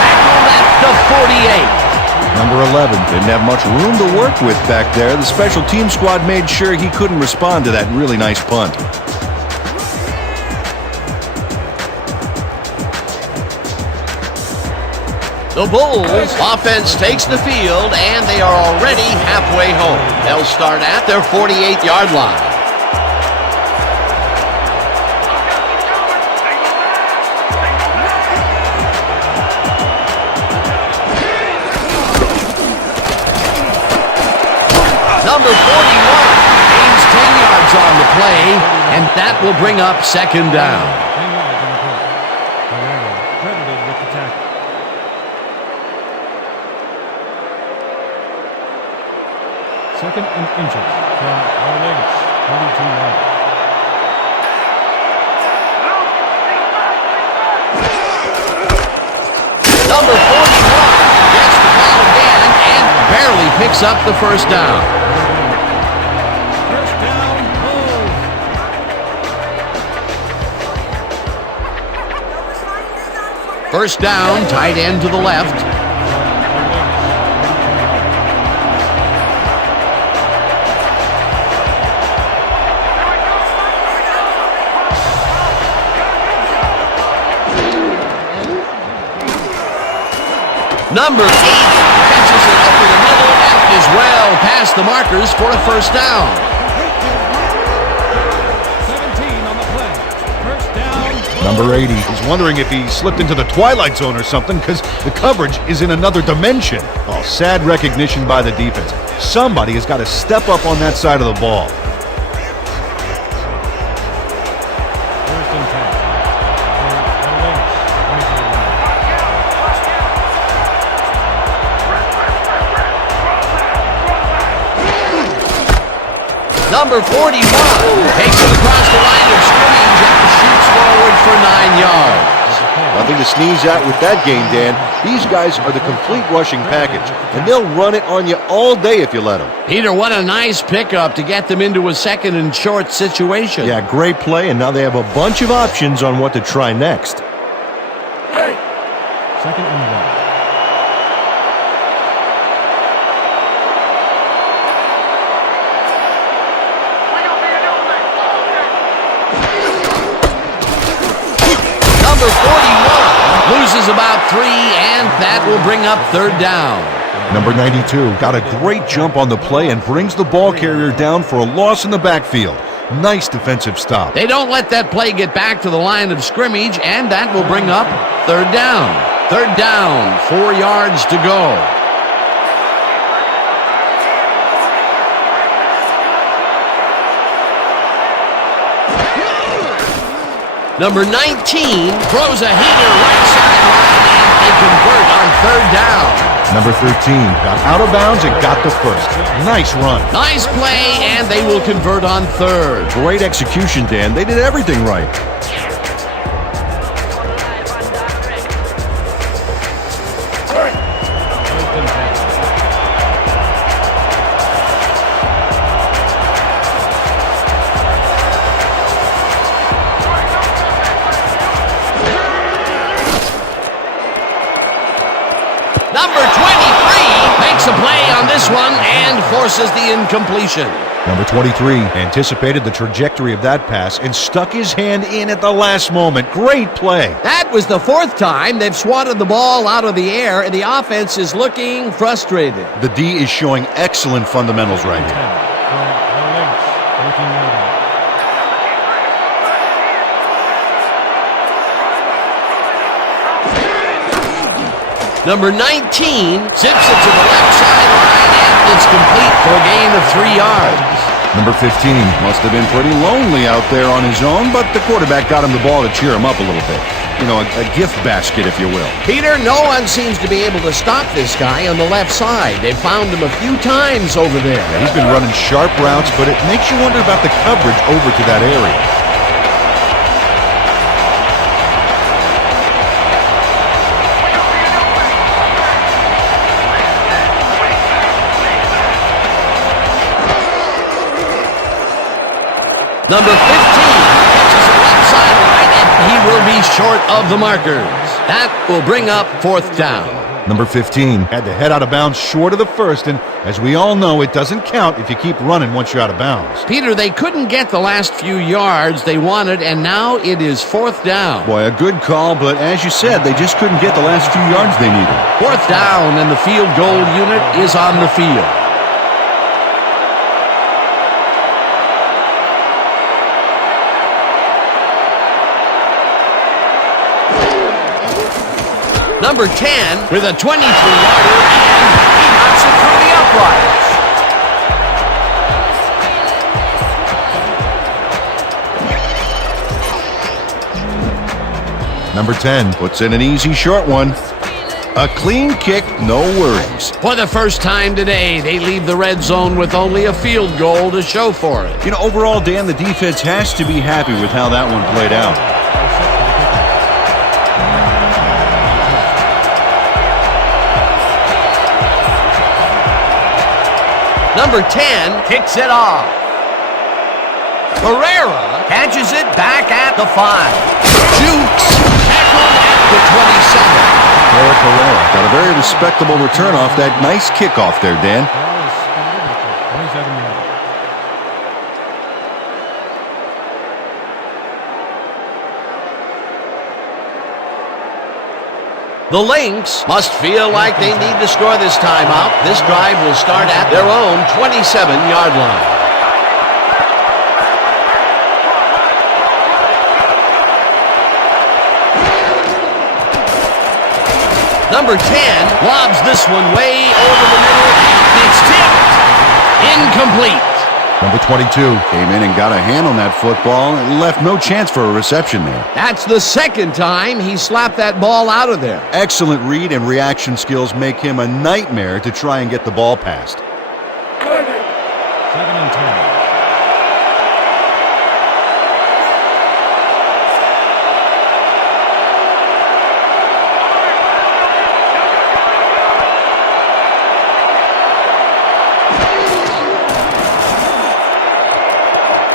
Tackled at the 48. Number 11 didn't have much room to work with back there. The special team squad made sure he couldn't respond to that really nice punt. The Bulls offense takes the field, and they are already halfway home. They'll start at their 48-yard line. Number 41 gains 10 yards on the play, and that will bring up 2nd down. 10 yards on the play. Herrera credited with the tackle. Second and inches from the Lynx, 32 yards. Number 41 gets the ball again and barely picks up the 1st down. First down, Bulls. First down, tight end to the left. Number 8 catches it up in the middle and is well past the markers for a 1st down. 17 on the play. First down. Number 80 is wondering if he slipped into the twilight zone or something because the coverage is in another dimension. Oh, sad recognition by the defense. Somebody has got to step up on that side of the ball. First and 10. The Lynx, 23 yards. Number 41 takes it across the line of scrimmage and shoots forward for 9 yards. Nothing to sneeze at with that game, Dan. These guys are the complete rushing package, and they'll run it on you all day if you let them. Peter, what a nice pickup to get them into a second and short situation. Yeah, great play, and now they have a bunch of options on what to try next. Second and 1. Number 41 loses about 3, and that will bring up third down. Number 92 got a great jump on the play and brings the ball carrier down for a loss in the backfield. Nice defensive stop. They don't let that play get back to the line of scrimmage, and that will bring up third down. Third down, 4 yards to go. Number 19 throws a heater right sideline, and they convert on third down. Number 13 got out of bounds and got the first. Nice run. Nice play, and they will convert on third. Great execution, Dan. They did everything right. Number 23 makes a play on this one and forces the incompletion. Number 23 anticipated the trajectory of that pass and stuck his hand in at the last moment. Great play. That was the 4th time they've swatted the ball out of the air, and the offense is looking frustrated. The D is showing excellent fundamentals right 10 here. for the Lynx, taking over. Number 19 zips it to the left sideline, and it's complete for a gain of 3 yards. Number 15 must have been pretty lonely out there on his own, but the quarterback got him the ball to cheer him up a little bit. You know, a gift basket, if you will. Peter, no one seems to be able to stop this guy on the left side. They've found him a few times over there. Yeah, he's been running sharp routes, but it makes you wonder about the coverage over to that area. Number 15 catches the left sideline, and he will be short of the markers. That will bring up 4th down. Number 15 had to head out of bounds short of the first, and as we all know, it doesn't count if you keep running once you're out of bounds. Peter, they couldn't get the last few yards they wanted, and now it is 4th down. Boy, a good call, but as you said, they just couldn't get the last few yards they needed. 4th down, and the field goal unit is on the field. Number 10 with a 23-yarder, and he knocks it through the uprights. Number 10 puts in an easy short one. A clean kick, no worries. For the first time today, they leave the red zone with only a field goal to show for it. You know, overall, Dan, the defense has to be happy with how that one played out. Number 10 kicks it off. Pereira catches it back at the 5. Jukes tackled at the 27. Eric Herrera got a very respectable return off that nice kickoff there, Dan. Ball is spotted at the 27-yard. The Lynx must feel like they need to score this timeout. This drive will start at their own 27-yard line. Number 10 lobs this one way over the middle, and it's tipped. Incomplete. Number 22 Came in and got a hand on that football and left no chance for a reception there. That's the second time he slapped that ball out of there. excellent read and reaction skills make him a nightmare to try and get the ball past. 7 and 10.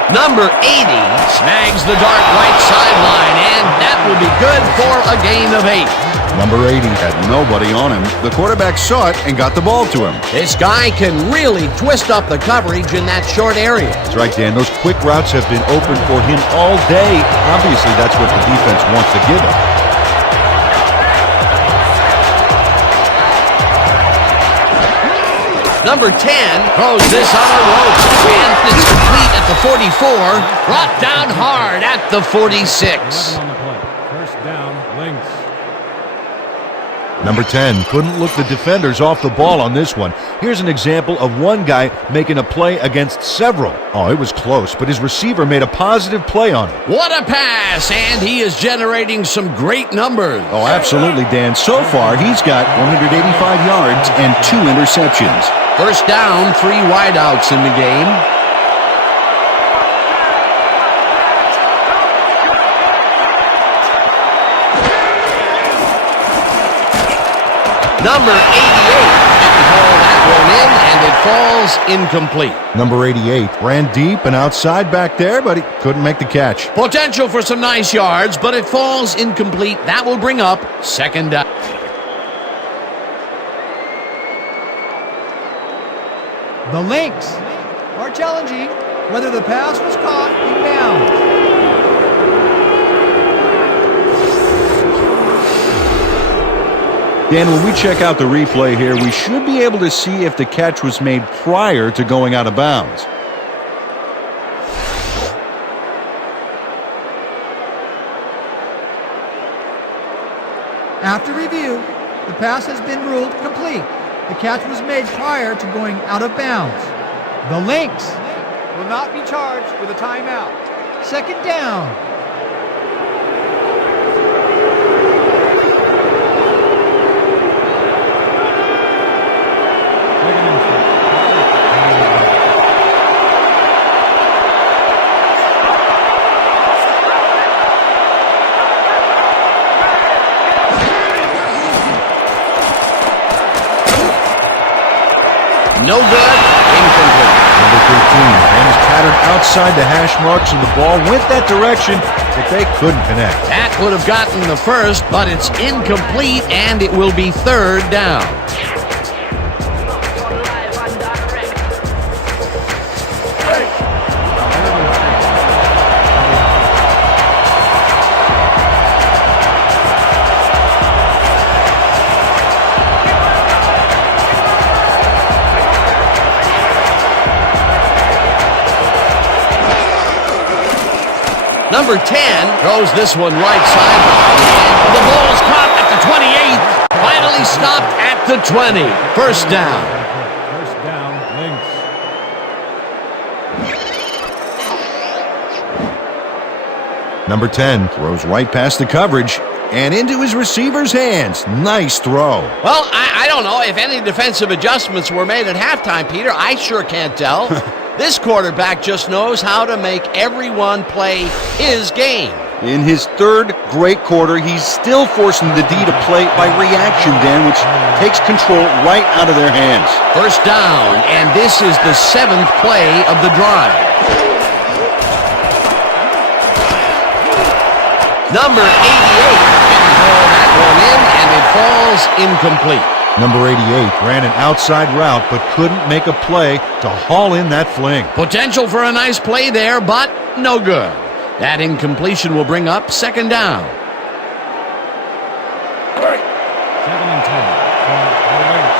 Number 80 snags the dart right sideline, and that will be good for a gain of 8. Number 80 had nobody on him. The quarterback saw it and got the ball to him. This guy can really twist up the coverage in that short area. That's right, Dan. Those quick routes have been open for him all day. Obviously, that's what the defense wants to give him. Number 10 throws this on a rope, and it's complete at the 44, brought down hard at the 46. On the play. First down, Lynx. Number 10 couldn't look the defenders off the ball on this one. Here's an example of one guy making a play against several. Oh, it was close, but his receiver made a positive play on it. What a pass, and he is generating some great numbers. Oh, absolutely, Dan. So far, he's got 185 yards and 2 interceptions. First down, 3 wideouts in the game. Number 88 didn't haul that one in, and it falls incomplete. Number 88 ran deep and outside back there, but he couldn't make the catch. Potential for some nice yards, but it falls incomplete. That will bring up second down. The Lynx are challenging whether the pass was caught in bounds. Dan, when we check out the replay here, we should be able to see if the catch was made prior to going out of bounds. After review, the pass has been ruled complete. The catch was made prior to going out of bounds. The Lynx will not be charged with a timeout. Second down. No good. Incomplete. Number 13 and is patterned outside the hash marks, and the ball went that direction, but they couldn't connect. That would have gotten the first, but it's incomplete, and it will be third down. Number 10 throws this one right side. The ball is caught at the 28. Finally stopped at the 20. First down. First down, Lynx. Number 10 throws right past the coverage and into his receiver's hands. Nice throw. Well, I don't know if any defensive adjustments were made at halftime, Peter. I sure can't tell. This quarterback just knows how to make everyone play his game. In his third great quarter, he's still forcing the D to play by reaction, Dan, which takes control right out of their hands. First down, and this is the 7th play of the drive. Number 88 didn't haul that one in, and it falls incomplete. Number 88 ran an outside route but couldn't make a play to haul in that fling. Potential for a nice play there, but no good. That incompletion will bring up second down. 2nd and 10 for the Lynx.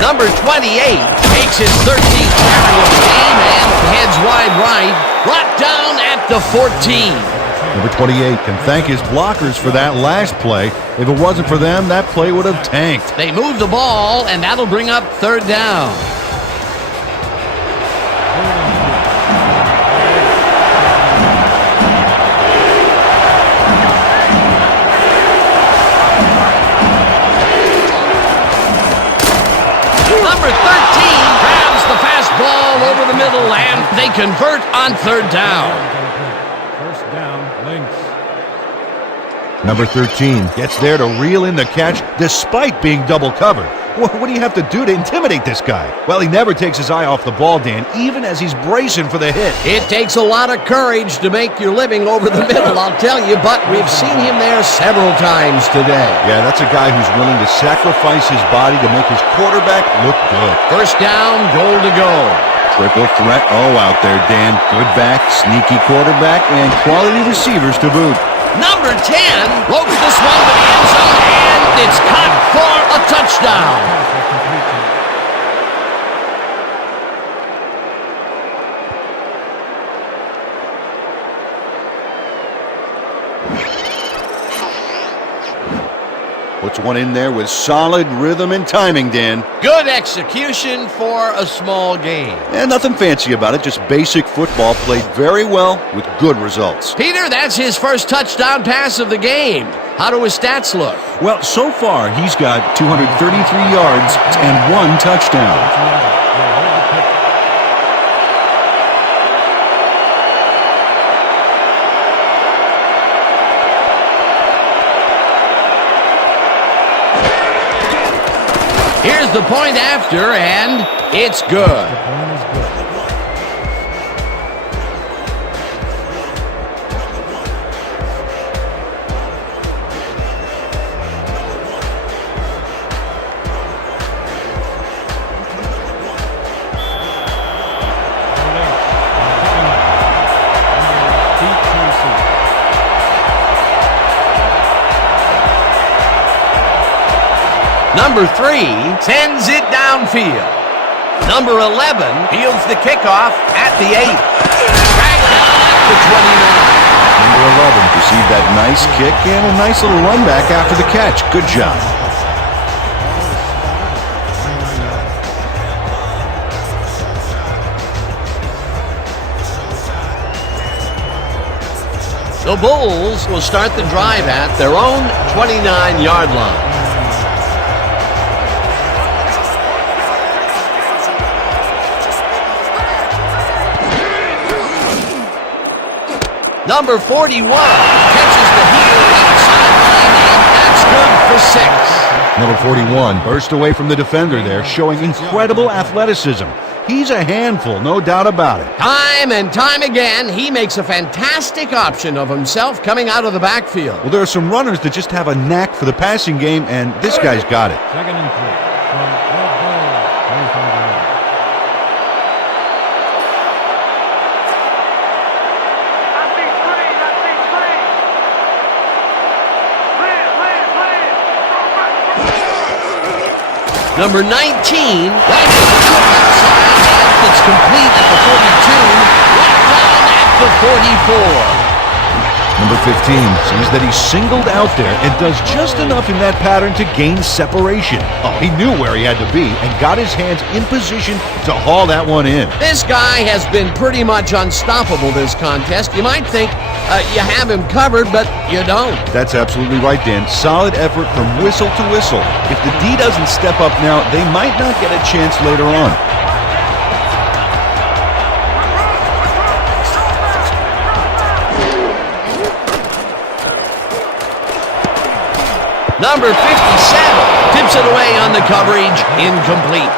Number 28 takes his 13th carry of the game and heads wide right, brought down at the 14. Number 28 can thank his blockers for that last play. If it wasn't for them, that play would have tanked. They move the ball, and that'll bring up third down. Number 13 grabs the fastball over the middle, and they convert on third down. First down, Number 13 gets there to reel in the catch despite being double covered. What do you have to do to intimidate this guy? Well, he never takes his eye off the ball, Dan, even as he's bracing for the hit. It takes a lot of courage to make your living over the middle, I'll tell you, but we've seen him there several times today. Yeah, that's a guy who's willing to sacrifice his body to make his quarterback look good. First down, goal to go. Triple threat. Oh, out there, Dan. Good back, sneaky quarterback, and quality receivers to boot. Number 10 ropes this one to the end zone, and it's caught for a touchdown. Puts one in there with solid rhythm and timing, Dan. Good execution for a small game. And nothing fancy about it, just basic football played very well with good results. Peter, that's his first touchdown pass of the game. How do his stats look? Well, so far, he's got 233 yards and 1 touchdown. Here's the point after, and it's good. Number 3 sends it downfield. Number 11 fields the kickoff at the 8. Dragged down at the 29. Number 11 received that nice kick and a nice little run back after the catch. Good job. The Bulls will start the drive at their own 29-yard line. Number 41 catches the heel at the sideline, and that's good for 6. Number 41 burst away from the defender there, showing incredible athleticism. He's a handful, no doubt about it. Time and time again, he makes a fantastic option of himself coming out of the backfield. Well, there are some runners that just have a knack for the passing game, and this guy's got it. Second and 3 from Red Bull, 25 yards. Number 19 right to the left side, and it's complete at the 42, right down at the 44. Number 15 sees that he's singled out there and does just enough in that pattern to gain separation. Oh, he knew where he had to be and got his hands in position to haul that one in. This guy has been pretty much unstoppable this contest. You might think you have him covered, but you don't. That's absolutely right, Dan. Solid effort from whistle to whistle. If the D doesn't step up now, they might not get a chance later on. Number 57 tips it away on the coverage, incomplete.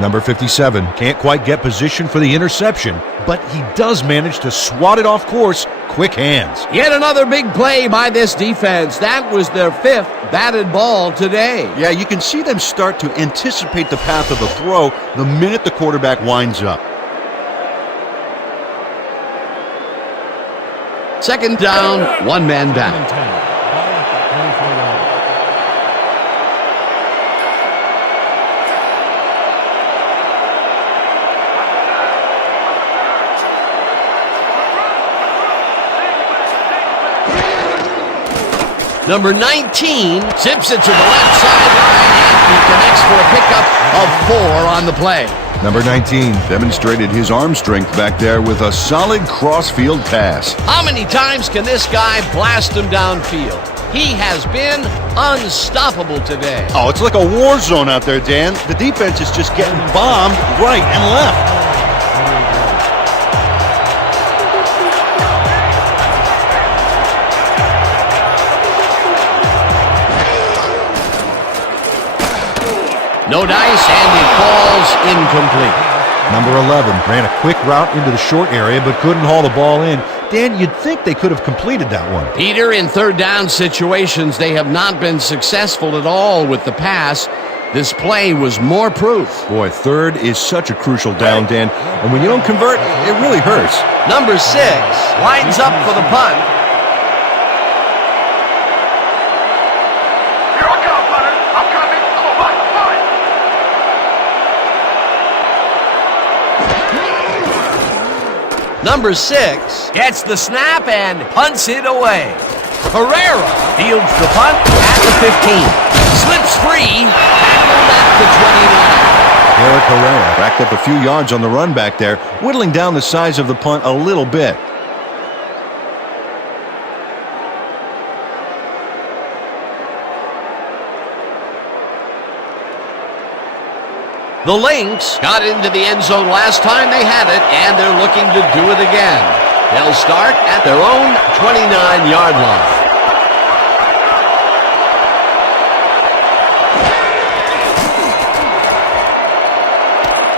Number 57 can't quite get position for the interception, but he does manage to swat it off course. Quick hands. Yet another big play by this defense. That was their 5th batted ball today. Yeah, you can see them start to anticipate the path of the throw the minute the quarterback winds up. Second down, one man down. 10, ball at the 24 yards. Number 19 zips it to the left sideline, and he connects for a pickup of 4 on the play. Number 19 demonstrated his arm strength back there with a solid cross-field pass. How many times can this guy blast him downfield? He has been unstoppable today. Oh, it's like a war zone out there, Dan. The defense is just getting bombed right and left. No dice, and it falls incomplete. Number 11 ran a quick route into the short area but couldn't haul the ball in. Dan, you'd think they could have completed that one. Peter, in third down situations, they have not been successful at all with the pass. This play was more proof. Boy, third is such a crucial down, Dan. And when you don't convert, it really hurts. Number 6 lines up for the punt. Here I come, Hunter. I'm coming. I'm about to punt. Number 6 gets the snap and punts it away. Herrera fields the punt at the 15. Slips free, tackled at the 29. Eric Herrera racked up a few yards on the run back there, whittling down the size of the punt a little bit. The Lynx got into the end zone last time they had it, and they're looking to do it again. They'll start at their own 29-yard line.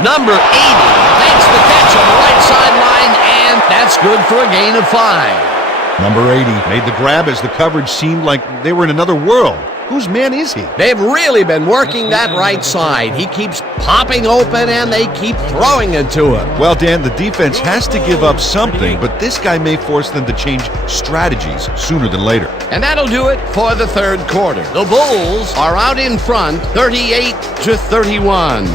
Number 80 makes the catch on the right sideline, and that's good for a gain of 5. Number 80 made the grab as the coverage seemed like they were in another world. Whose man is he? They've really been working that right side. He keeps popping open, and they keep throwing it to him. Well, Dan, the defense has to give up something, but this guy may force them to change strategies sooner than later. And that'll do it for the third quarter. The Bulls are out in front, 38-31.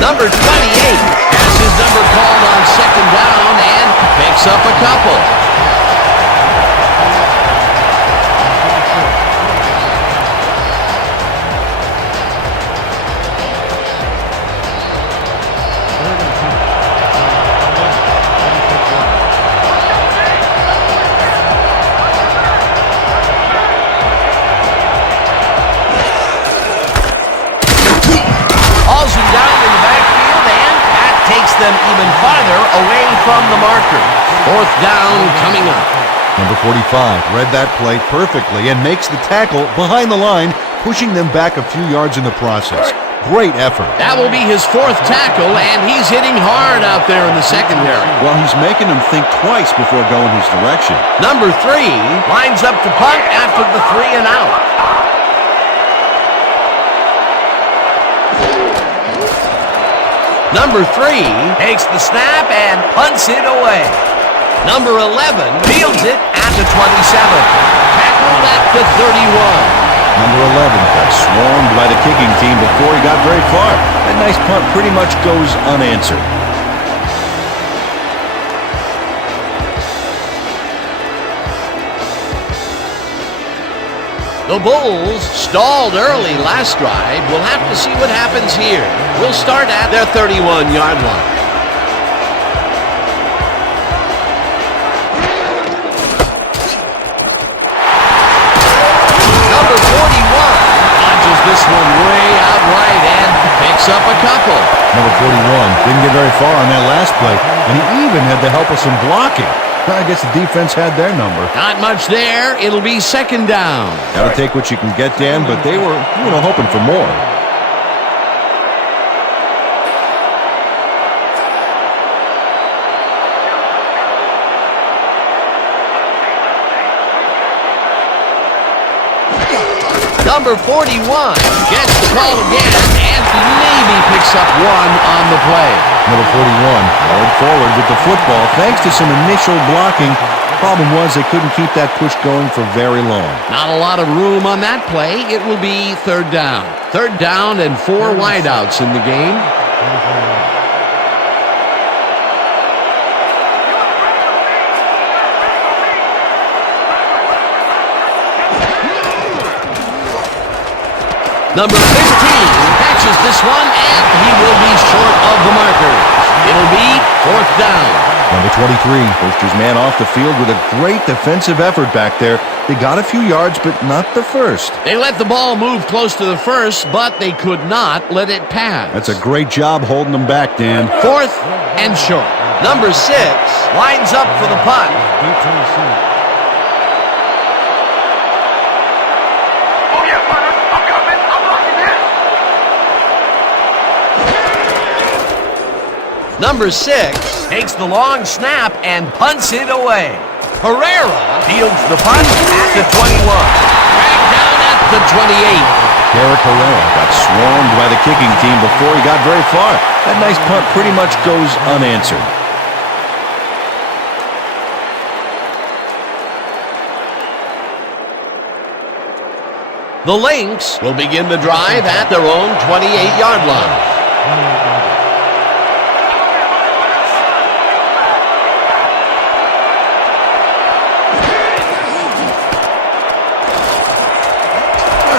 Number 28 has his number called on second down and picks up a couple. Hauls him down in the backfield, and that takes them even farther away from the marker. Fourth down coming up. Number 45 read that play perfectly and makes the tackle behind the line, pushing them back a few yards in the process. Great effort. That will be his fourth tackle, and he's hitting hard out there in the secondary. Well, he's making them think twice before going his direction. Number 3 lines up to punt after the 3 and out. Number 3 takes the snap and punts it away. Number 11 fields it at the 27. Tackled at the 31. Number 11 got swarmed by the kicking team before he got very far. That nice punt pretty much goes unanswered. The Bulls stalled early last drive. We'll have to see what happens here. We'll start at their 31-yard line. Number 41 launches this one way out right and picks up a couple. Number 41 didn't get very far on that last play, and he even had the help of some blocking. I guess the defense had their number. Not much there. It'll be second down. Got to take what you can get, Dan, but they were, hoping for more. Number 41 gets the call again and maybe picks up one on the play. Number 41 rolled forward with the football thanks to some initial blocking. Problem was they couldn't keep that push going for very long. Not a lot of room on that play. It will be third down. Third down and 4 wideouts in the game. Number 15 catches this one, and he will be short of the marker. It'll be fourth down. Number 23 pushed his man off the field with a great defensive effort back there. They got a few yards, but not the first. They let the ball move close to the first, but they could not let it pass. That's a great job holding them back, Dan. Fourth and short. Number 6 lines up for the punt. Oh yeah, partner. I'm coming. I'm locking in. Number 6 takes the long snap and punts it away. Herrera fields the punt at the 21. Dragged down at the 28. Derek Herrera got swarmed by the kicking team before he got very far. That nice punt pretty much goes unanswered. The Lynx will begin the drive at their own 28-yard line.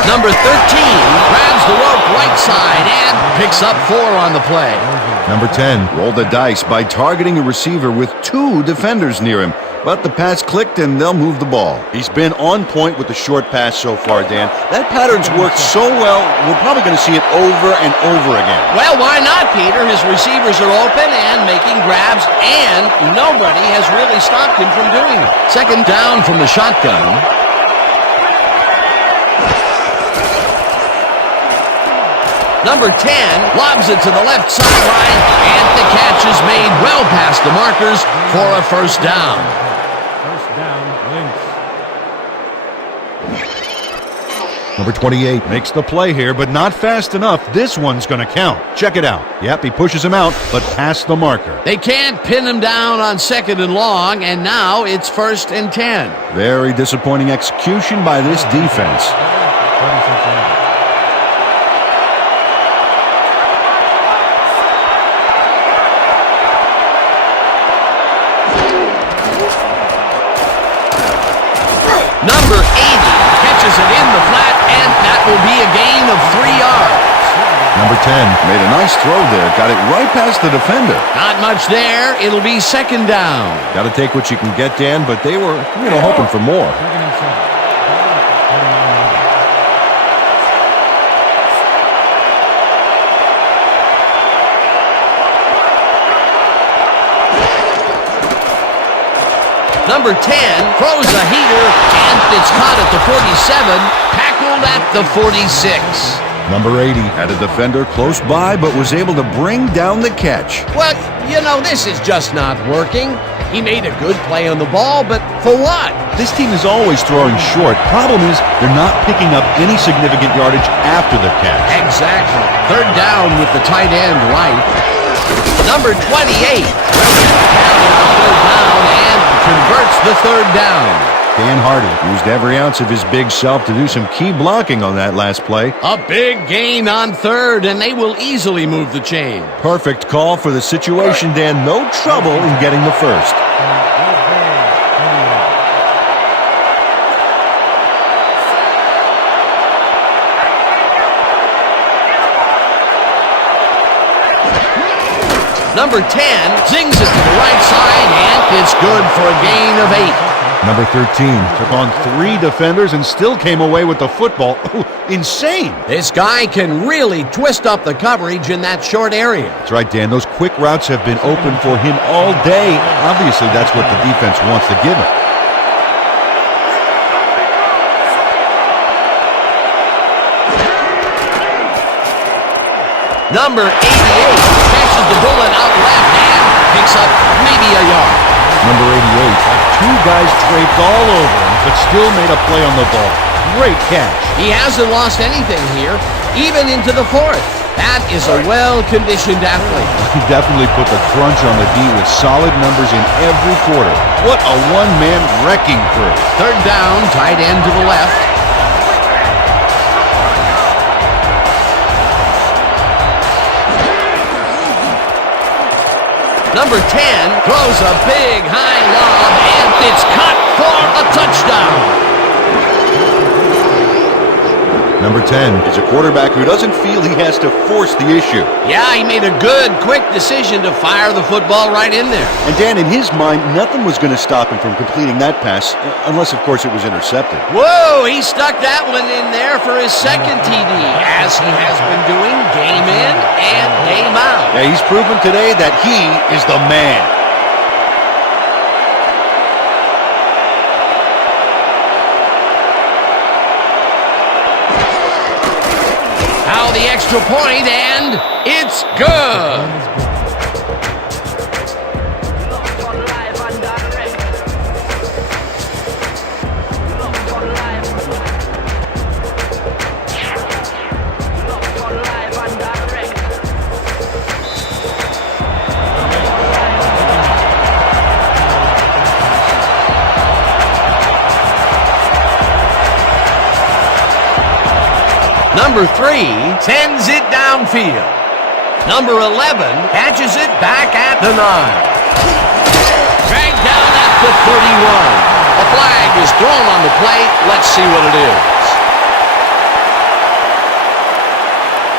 Number 13 grabs the rope right side and picks up 4 on the play. Number 10 rolled the dice by targeting a receiver with 2 defenders near him. But the pass clicked and they'll move the ball. He's been on point with the short pass so far, Dan. That pattern's worked so well, we're probably going to see it over and over again. Well, why not, Peter? His receivers are open and making grabs, and nobody has really stopped him from doing it. Second down from the shotgun. Number 10 lobs it to the left sideline, and the catch is made well past the markers for a first down. First down, Lynx. Number 28 makes the play here, but not fast enough. This one's going to count. Check it out. Yep, he pushes him out, but past the marker. They can't pin him down on second and long, and now it's first and 10. Very disappointing execution by this defense. 36 yards. Number 80 catches it in the flat, and that will be a gain of 3 yards. Number 10 made a nice throw there. Got it right past the defender. Not much there. It'll be second down. Got to take what you can get, Dan, but they were, hoping for more. Second and 7. Number 10 throws a heater, and it's caught at the 47, tackled at the 46. Number 80 had a defender close by, but was able to bring down the catch. Well, this is just not working. He made a good play on the ball, but for what? This team is always throwing short. Problem is, they're not picking up any significant yardage after the catch. Exactly. Third down with the tight end right. Number 28 down and converts the third down. Dan Hardy used every ounce of his big self to do some key blocking on that last play. A big gain on third, and they will easily move the chain. Perfect call for the situation, Dan. No trouble in getting the first. Number 10 zings it to the right side, and it's good for a gain of 8. Number 13 took on 3 defenders and still came away with the football. Ooh, insane. This guy can really twist up the coverage in that short area. That's right, Dan. Those quick routes have been open for him all day. Obviously, that's what the defense wants to give him. Number 88 catches the bullet out left and picks up maybe a yard. Number 88, 2 guys draped all over him, but still made a play on the ball. Great catch. He hasn't lost anything here, even into the fourth. That is a well-conditioned athlete. He definitely put the crunch on the D with solid numbers in every quarter. What a one-man wrecking crew. Third down, tight end to the left. Number 10 throws a big high lob, and it's caught for a touchdown. Number 10 is a quarterback who doesn't feel he has to force the issue. Yeah, he made a good, quick decision to fire the football right in there. And Dan, in his mind, nothing was going to stop him from completing that pass, unless, of course, it was intercepted. Whoa, he stuck that one in there for his second TD, as he has been doing game in and game out. Yeah, he's proven today that he is the man. Now the extra point, and it's good. Number 3 sends it downfield. Number 11 catches it back at the 9. Dragged down at the 31. A flag is thrown on the play. Let's see what it is.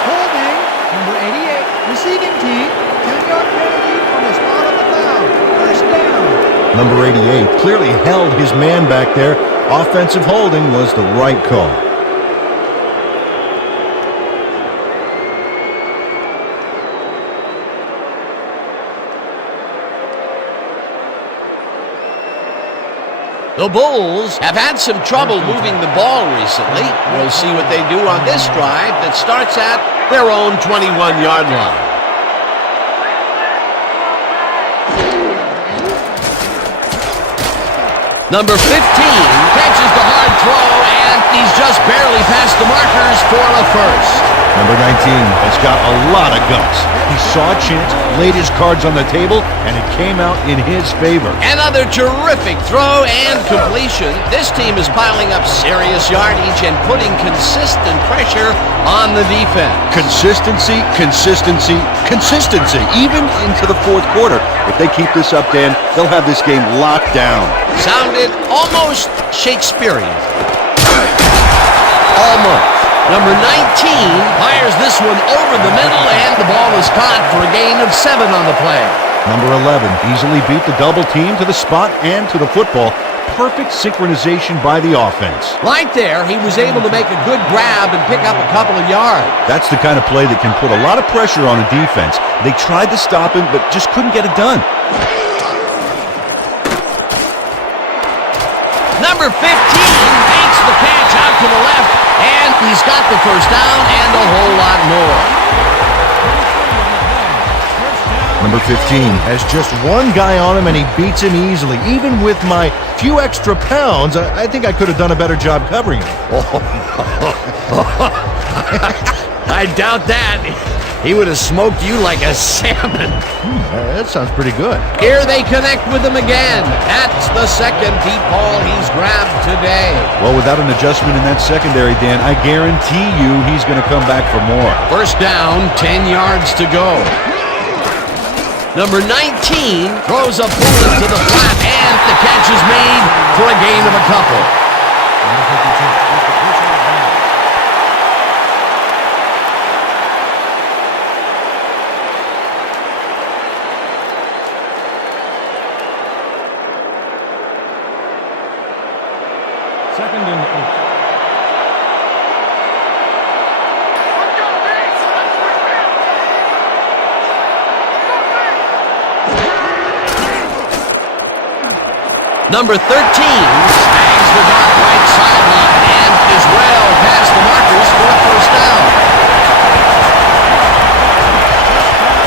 Holding, number 88, receiving team, 10-yard penalty from the spot of the foul. First down. Number 88 clearly held his man back there. Offensive holding was the right call. The Bulls have had some trouble moving the ball recently. We'll see what they do on this drive that starts at their own 21-yard line. Number 15 catches the hard throw, and he's just barely past the markers for a first. Number 19 has got a lot of guts. He saw a chance, laid his cards on the table, and it came out in his favor. Another terrific throw and completion. This team is piling up serious yardage and putting consistent pressure on the defense. Consistency, consistency, consistency, even into the fourth quarter. If they keep this up, Dan, they'll have this game locked down. Sounded almost Shakespearean. Almost. Number 19 fires this one over the middle, and the ball is caught for a gain of 7 on the play. Number 11 easily beat the double team to the spot and to the football. Perfect synchronization by the offense. Right there, he was able to make a good grab and pick up a couple of yards. That's the kind of play that can put a lot of pressure on a defense. They tried to stop him, but just couldn't get it done. Number 15 makes the catch out to the left, and he's got the first down and a whole lot more. Number 15 has just one guy on him, and he beats him easily. Even with my few extra pounds, I think I could have done a better job covering him. I doubt that. He would have smoked you like a salmon. That sounds pretty good. Here they connect with him again. That's the second deep ball he's grabbed today. Well, without an adjustment in that secondary, Dan, I guarantee you he's going to come back for more. First down, 10 yards to go. Number 19 throws a bullet to the flat, and the catch is made for a gain of a couple. Second and 8. Number 13 snags the dot right sideline and is well past the markers for a first down.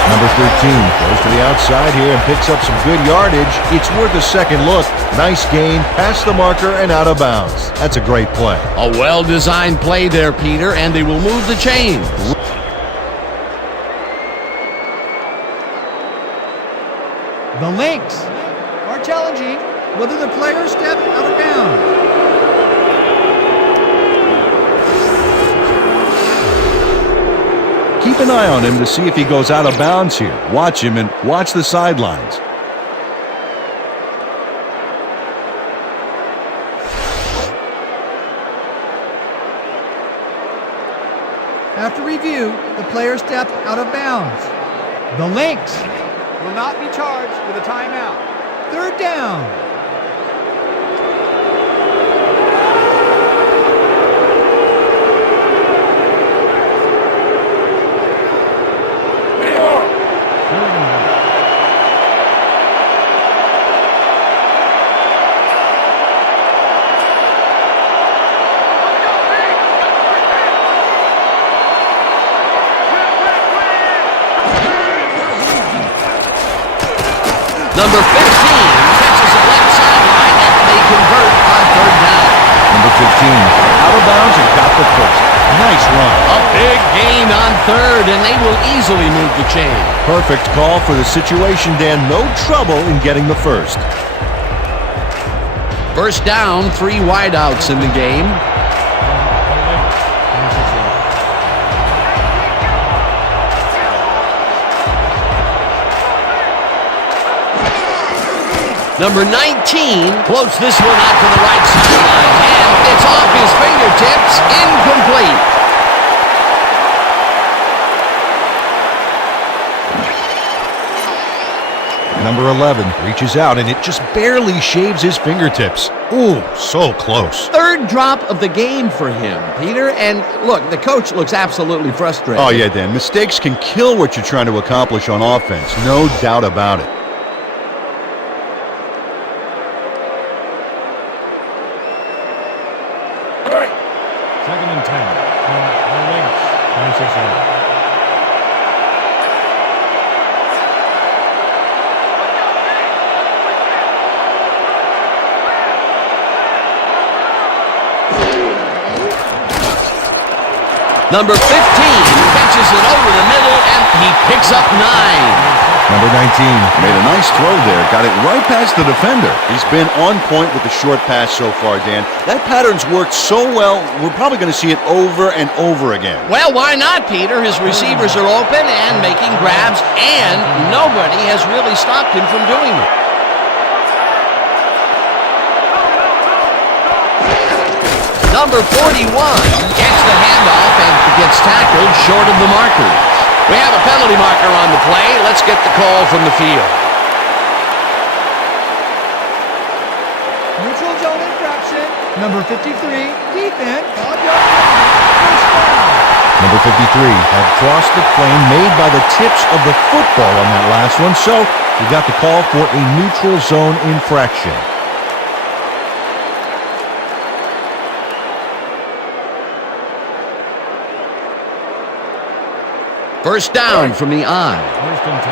Number 13 goes to the outside here and picks up some good yardage. It's worth a second look. Nice gain, past the marker and out of bounds. That's a great play. A well-designed play there, Peter, and they will move the chains. The Lynx are challenging whether the player stepped out of bounds. Keep an eye on him to see if he goes out of bounds here. Watch him and watch the sidelines. After review, the player stepped out of bounds. The Lynx will not be charged with a timeout. Third down. Number 15 catches it left sideline, and they convert on third down. Number 15, out of bounds and got the first. Nice run. A big gain on third, and they will easily move the chain. Perfect call for the situation, Dan. No trouble in getting the first. First down, 3 wideouts in the game. Number 19 floats this one out to the right sideline, and it's off his fingertips, incomplete. Number 11 reaches out, and it just barely shaves his fingertips. Ooh, so close. Third drop of the game for him, Peter, and look, the coach looks absolutely frustrated. Oh, yeah, Dan. Mistakes can kill what you're trying to accomplish on offense. No doubt about it. Second and 10 from the Lynx. 26-yard. Number 15 catches it over the middle, and he picks up 9. Number 19 made a nice throw there. Got it right past the defender. He's been on point with the short pass so far, Dan. That pattern's worked so well, we're probably going to see it over and over again. Well, why not, Peter? His receivers are open and making grabs, and nobody has really stopped him from doing it. Number 41 gets the handoff and gets tackled short of the markers. We have a penalty marker on the play. Let's get the call from the field. Neutral zone infraction. Number 53, defense. 5-yard penalty. First down. Number 53 had crossed the plane made by the tips of the football on that last one, so he got the call for a neutral zone infraction. First down from the I. First and 10.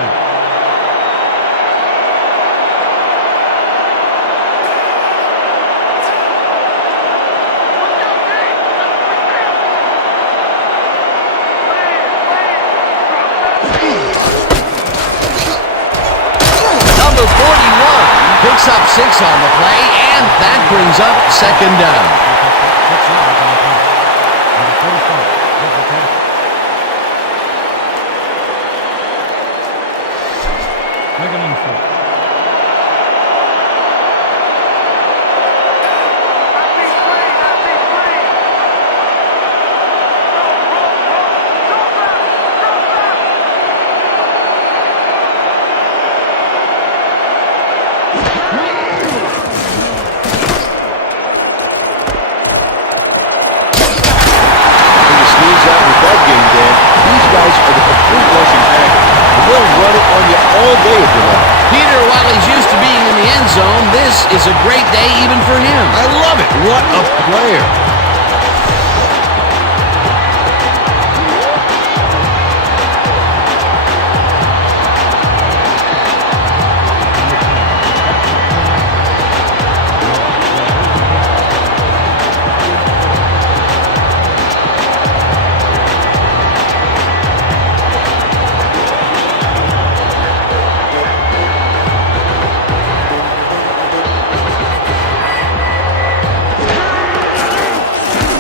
Number 41 picks up 6 on the play, and that brings up second down. 6 yards on the play. Number 45 with the tackle. Second and 4. Peter, while he's used to being in the end zone, this is a great day even for him. I love it. What a player.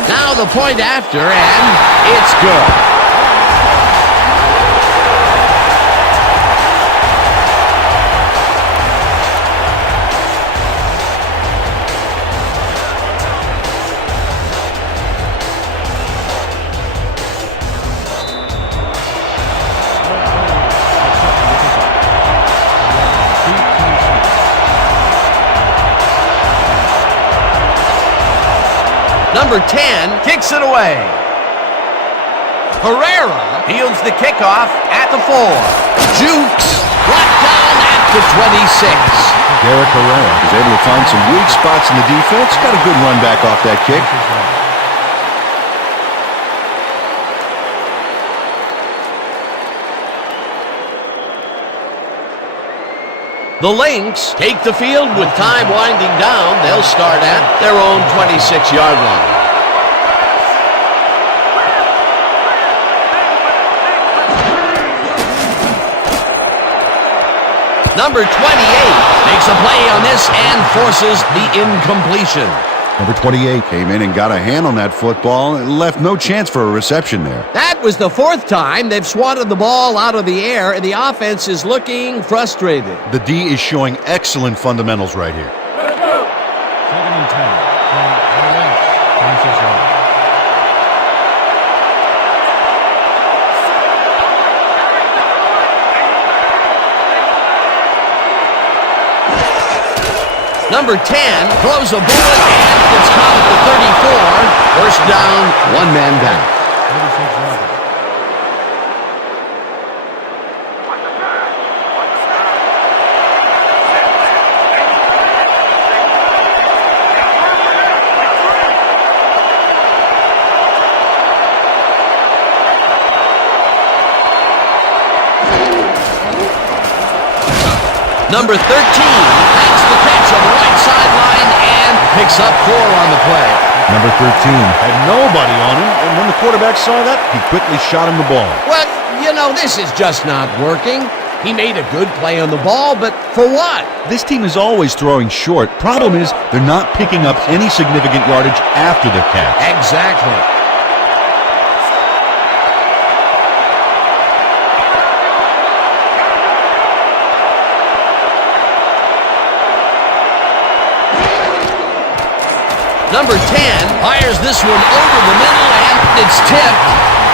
Now the point after, and it's good. Number 10 kicks it away. Herrera fields the kickoff at the 4. Jukes brought down at the 26. Derek Herrera is able to find some weak spots in the defense. Got a good run back off that kick. The Lynx take the field with time winding down. They'll start at their own 26-yard line. Number 28 makes a play on this and forces the incompletion. Number 28 came in and got a hand on that football and left no chance for a reception there. That was the 4th time they've swatted the ball out of the air, and the offense is looking frustrated. The D is showing excellent fundamentals right here. 2nd and 10. On the Lynx. 26 yards. Number 10 throws a bullet and gets caught at the 34. First down, one man down. 36 yards. Number 13 makes the catch on the right sideline and picks up 4 on the play. Number 13 had nobody on him, and when the quarterback saw that, he quickly shot him the ball. Well, you know, this is just not working. He made a good play on the ball, but for what? This team is always throwing short. Problem is, they're not picking up any significant yardage after the catch. Exactly. Number 10 fires this one over the middle, and it's tipped.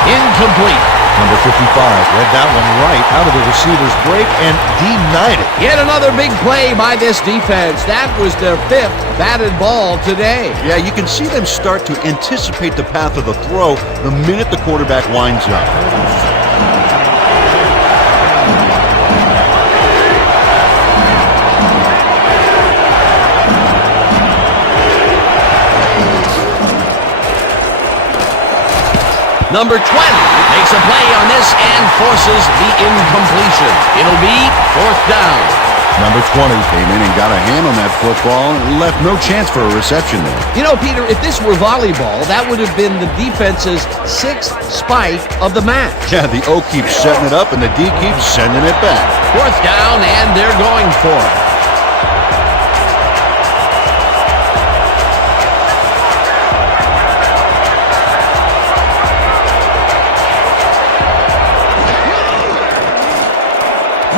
Incomplete. Number 55 read that one right out of the receiver's break and denied it. Yet another big play by this defense. That was their 5th batted ball today. Yeah, you can see them start to anticipate the path of the throw the minute the quarterback winds up. Number 20 makes a play on this and forces the incompletion. It'll be 4th down. Number 20 came in and got a hand on that football and left no chance for a reception there. You know, Peter, if this were volleyball, that would have been the defense's 6th spike of the match. Yeah, the O keeps setting it up and the D keeps sending it back. 4th down, and they're going for it.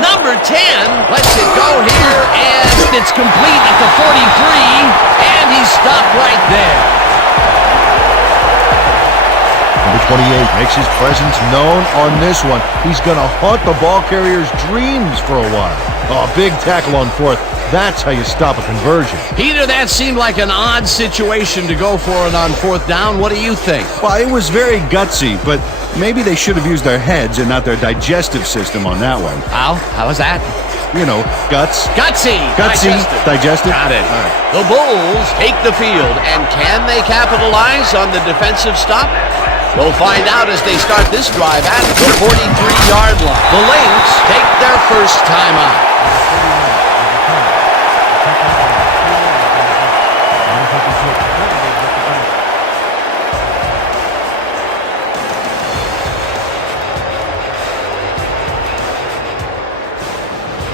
Number 10 lets it go here, and it's complete at the 43, and he's stopped right there. Number 28 makes his presence known on this one. He's going to haunt the ball carrier's dreams for a while. Oh, big tackle on 4th. That's how you stop a conversion. Peter, that seemed like an odd situation to go for it on 4th down. What do you think? Well, it was very gutsy, but maybe they should have used their heads and not their digestive system on that one. How? How was that? You know, guts. Gutsy. Digestive. Got it. All right. The Bulls take the field, and can they capitalize on the defensive stop? We'll find out as they start this drive at the 43-yard line. The Lynx take their first timeout.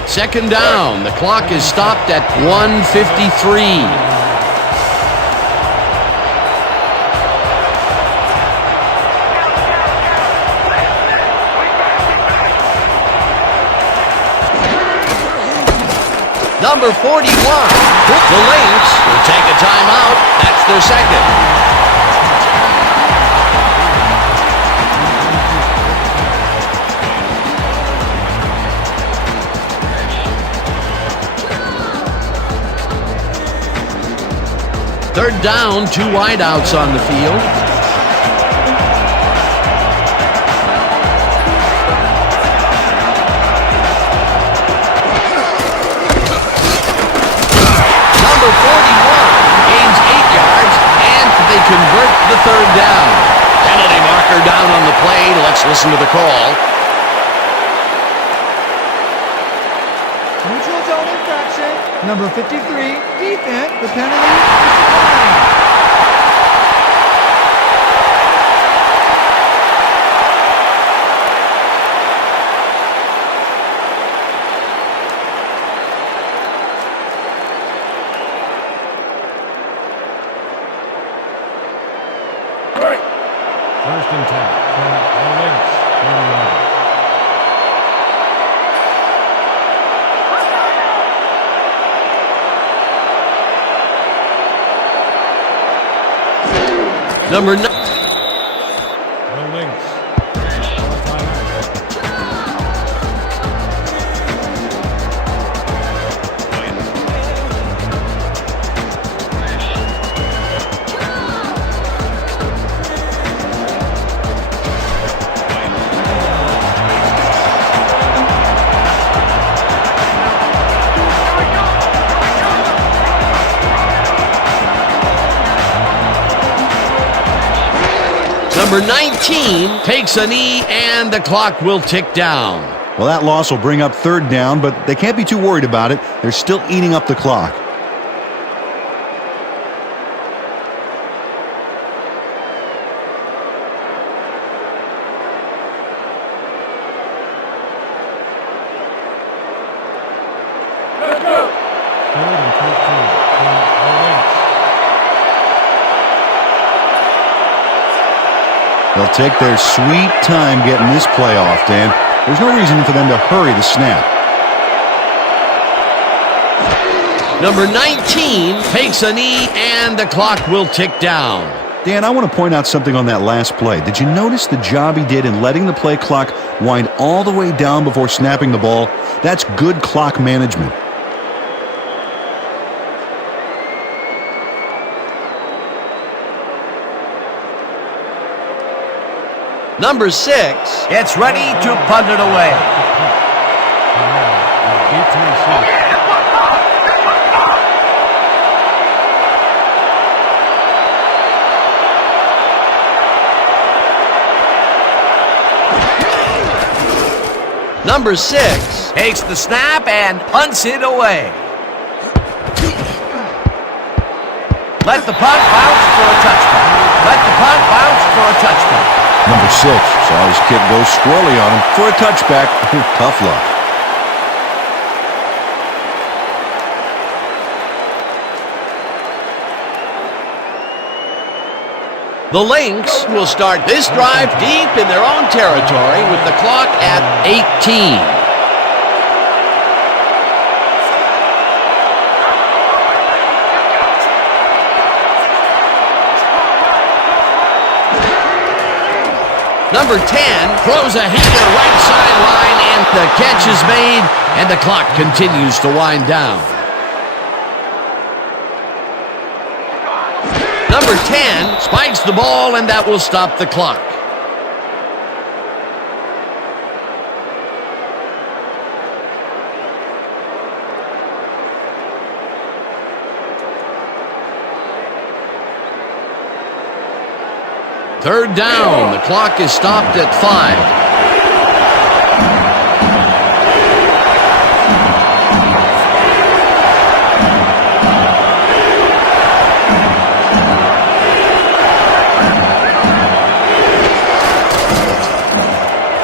Second down. The clock is stopped at 1:53. Number 41, the Lynx will take a timeout. That's their second. Third down, 2 wideouts on the field. Number 41 gains 8 yards, and they convert the third down. Penalty marker down on the play. Let's listen to the call. Neutral zone infraction. Number 53, defense. The penalty is declined. First and 10 from the Lynx. 41. Number 9. The Lynx. Timeout. Number 19 takes a knee, and the clock will tick down. Well, that loss will bring up third down, but they can't be too worried about it. They're still eating up the clock. Third and 13 from the Lynx. They'll take their sweet time getting this play off, Dan. There's no reason for them to hurry the snap. Number 19 takes a knee, and the clock will tick down. Dan, I want to point out something on that last play. Did you notice the job he did in letting the play clock wind all the way down before snapping the ball? That's good clock management. Number 6 gets ready to punt it away. And now, the 18 seed. Number 6 takes the snap and punts it away. Let the punt bounce for a touchdown. Let the punt bounce for a touchdown. Number 6 saw his kick go squirrely on him for a touchback. Tough luck. The Lynx will start this drive deep in their own territory with the clock at 18. Number 10 throws a heater right sideline, and the catch is made, and the clock continues to wind down. Number 10 spikes the ball, and that will stop the clock. Third down. The clock is stopped at 5.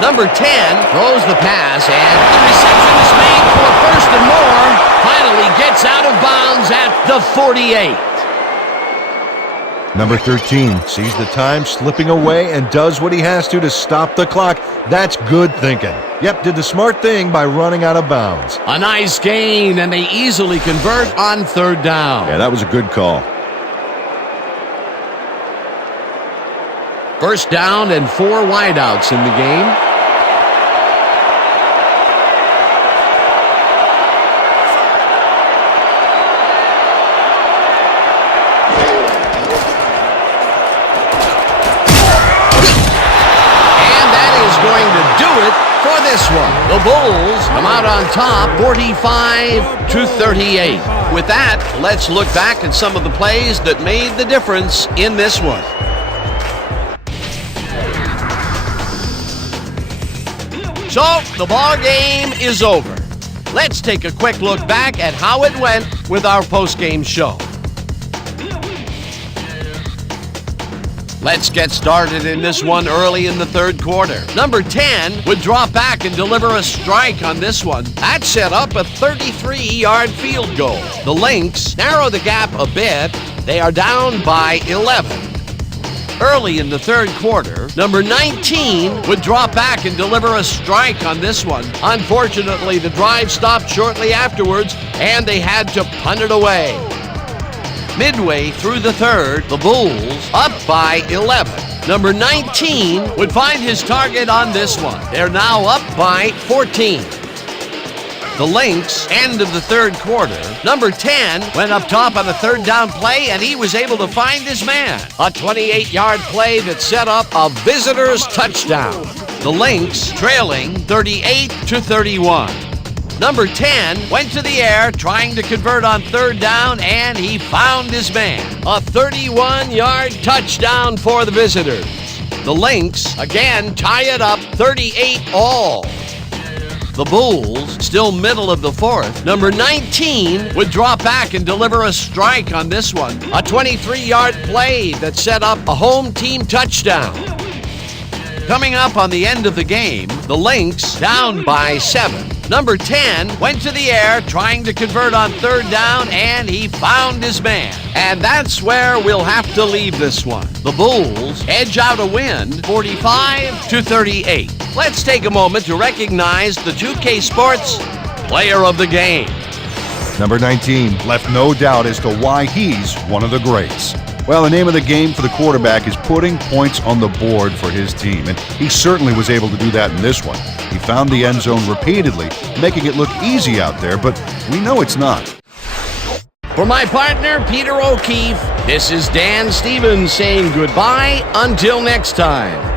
Number 10 throws the pass, and the reception is made for first and more. Finally gets out of bounds at the 48. Number 13 sees the time slipping away and does what he has to stop the clock. That's good thinking. Yep, did the smart thing by running out of bounds. A nice gain, and they easily convert on third down. Yeah, that was a good call. First down and 4 wideouts in the game. for this one. The Bulls come out on top 45-38. With that, let's look back at some of the plays that made the difference in this one. So, the ball game is over. Let's take a quick look back at how it went with our post-game show. Let's get started in this one early in the third quarter. Number 10 would drop back and deliver a strike on this one. That set up a 33-yard field goal. The Lynx narrow the gap a bit. They are down by 11. Early in the third quarter, number 19 would drop back and deliver a strike on this one. Unfortunately, the drive stopped shortly afterwards, and they had to punt it away. Midway through the third, the Bulls up by 11. Number 19 would find his target on this one. They're now up by 14. The Lynx, end of the third quarter. Number 10 went up top on a third down play, and he was able to find his man. A 28-yard play that set up a visitor's touchdown. The Lynx trailing 38-31. Number 10 went to the air trying to convert on third down, and he found his man. A 31-yard touchdown for the visitors. The Lynx again tie it up 38-all. The Bulls, still middle of the fourth. Number 19 would drop back and deliver a strike on this one. A 23-yard play that set up a home team touchdown. Coming up on the end of the game, the Lynx down by 7. Number 10 went to the air trying to convert on third down, and he found his man. And that's where we'll have to leave this one. The Bulls edge out a win 45-38. Let's take a moment to recognize the 2K Sports Player of the Game. Number 19 left no doubt as to why he's one of the greats. Well, the name of the game for the quarterback is putting points on the board for his team, and he certainly was able to do that in this one. He found the end zone repeatedly, making it look easy out there, but we know it's not. For my partner, Peter O'Keefe, this is Dan Stevens saying goodbye until next time.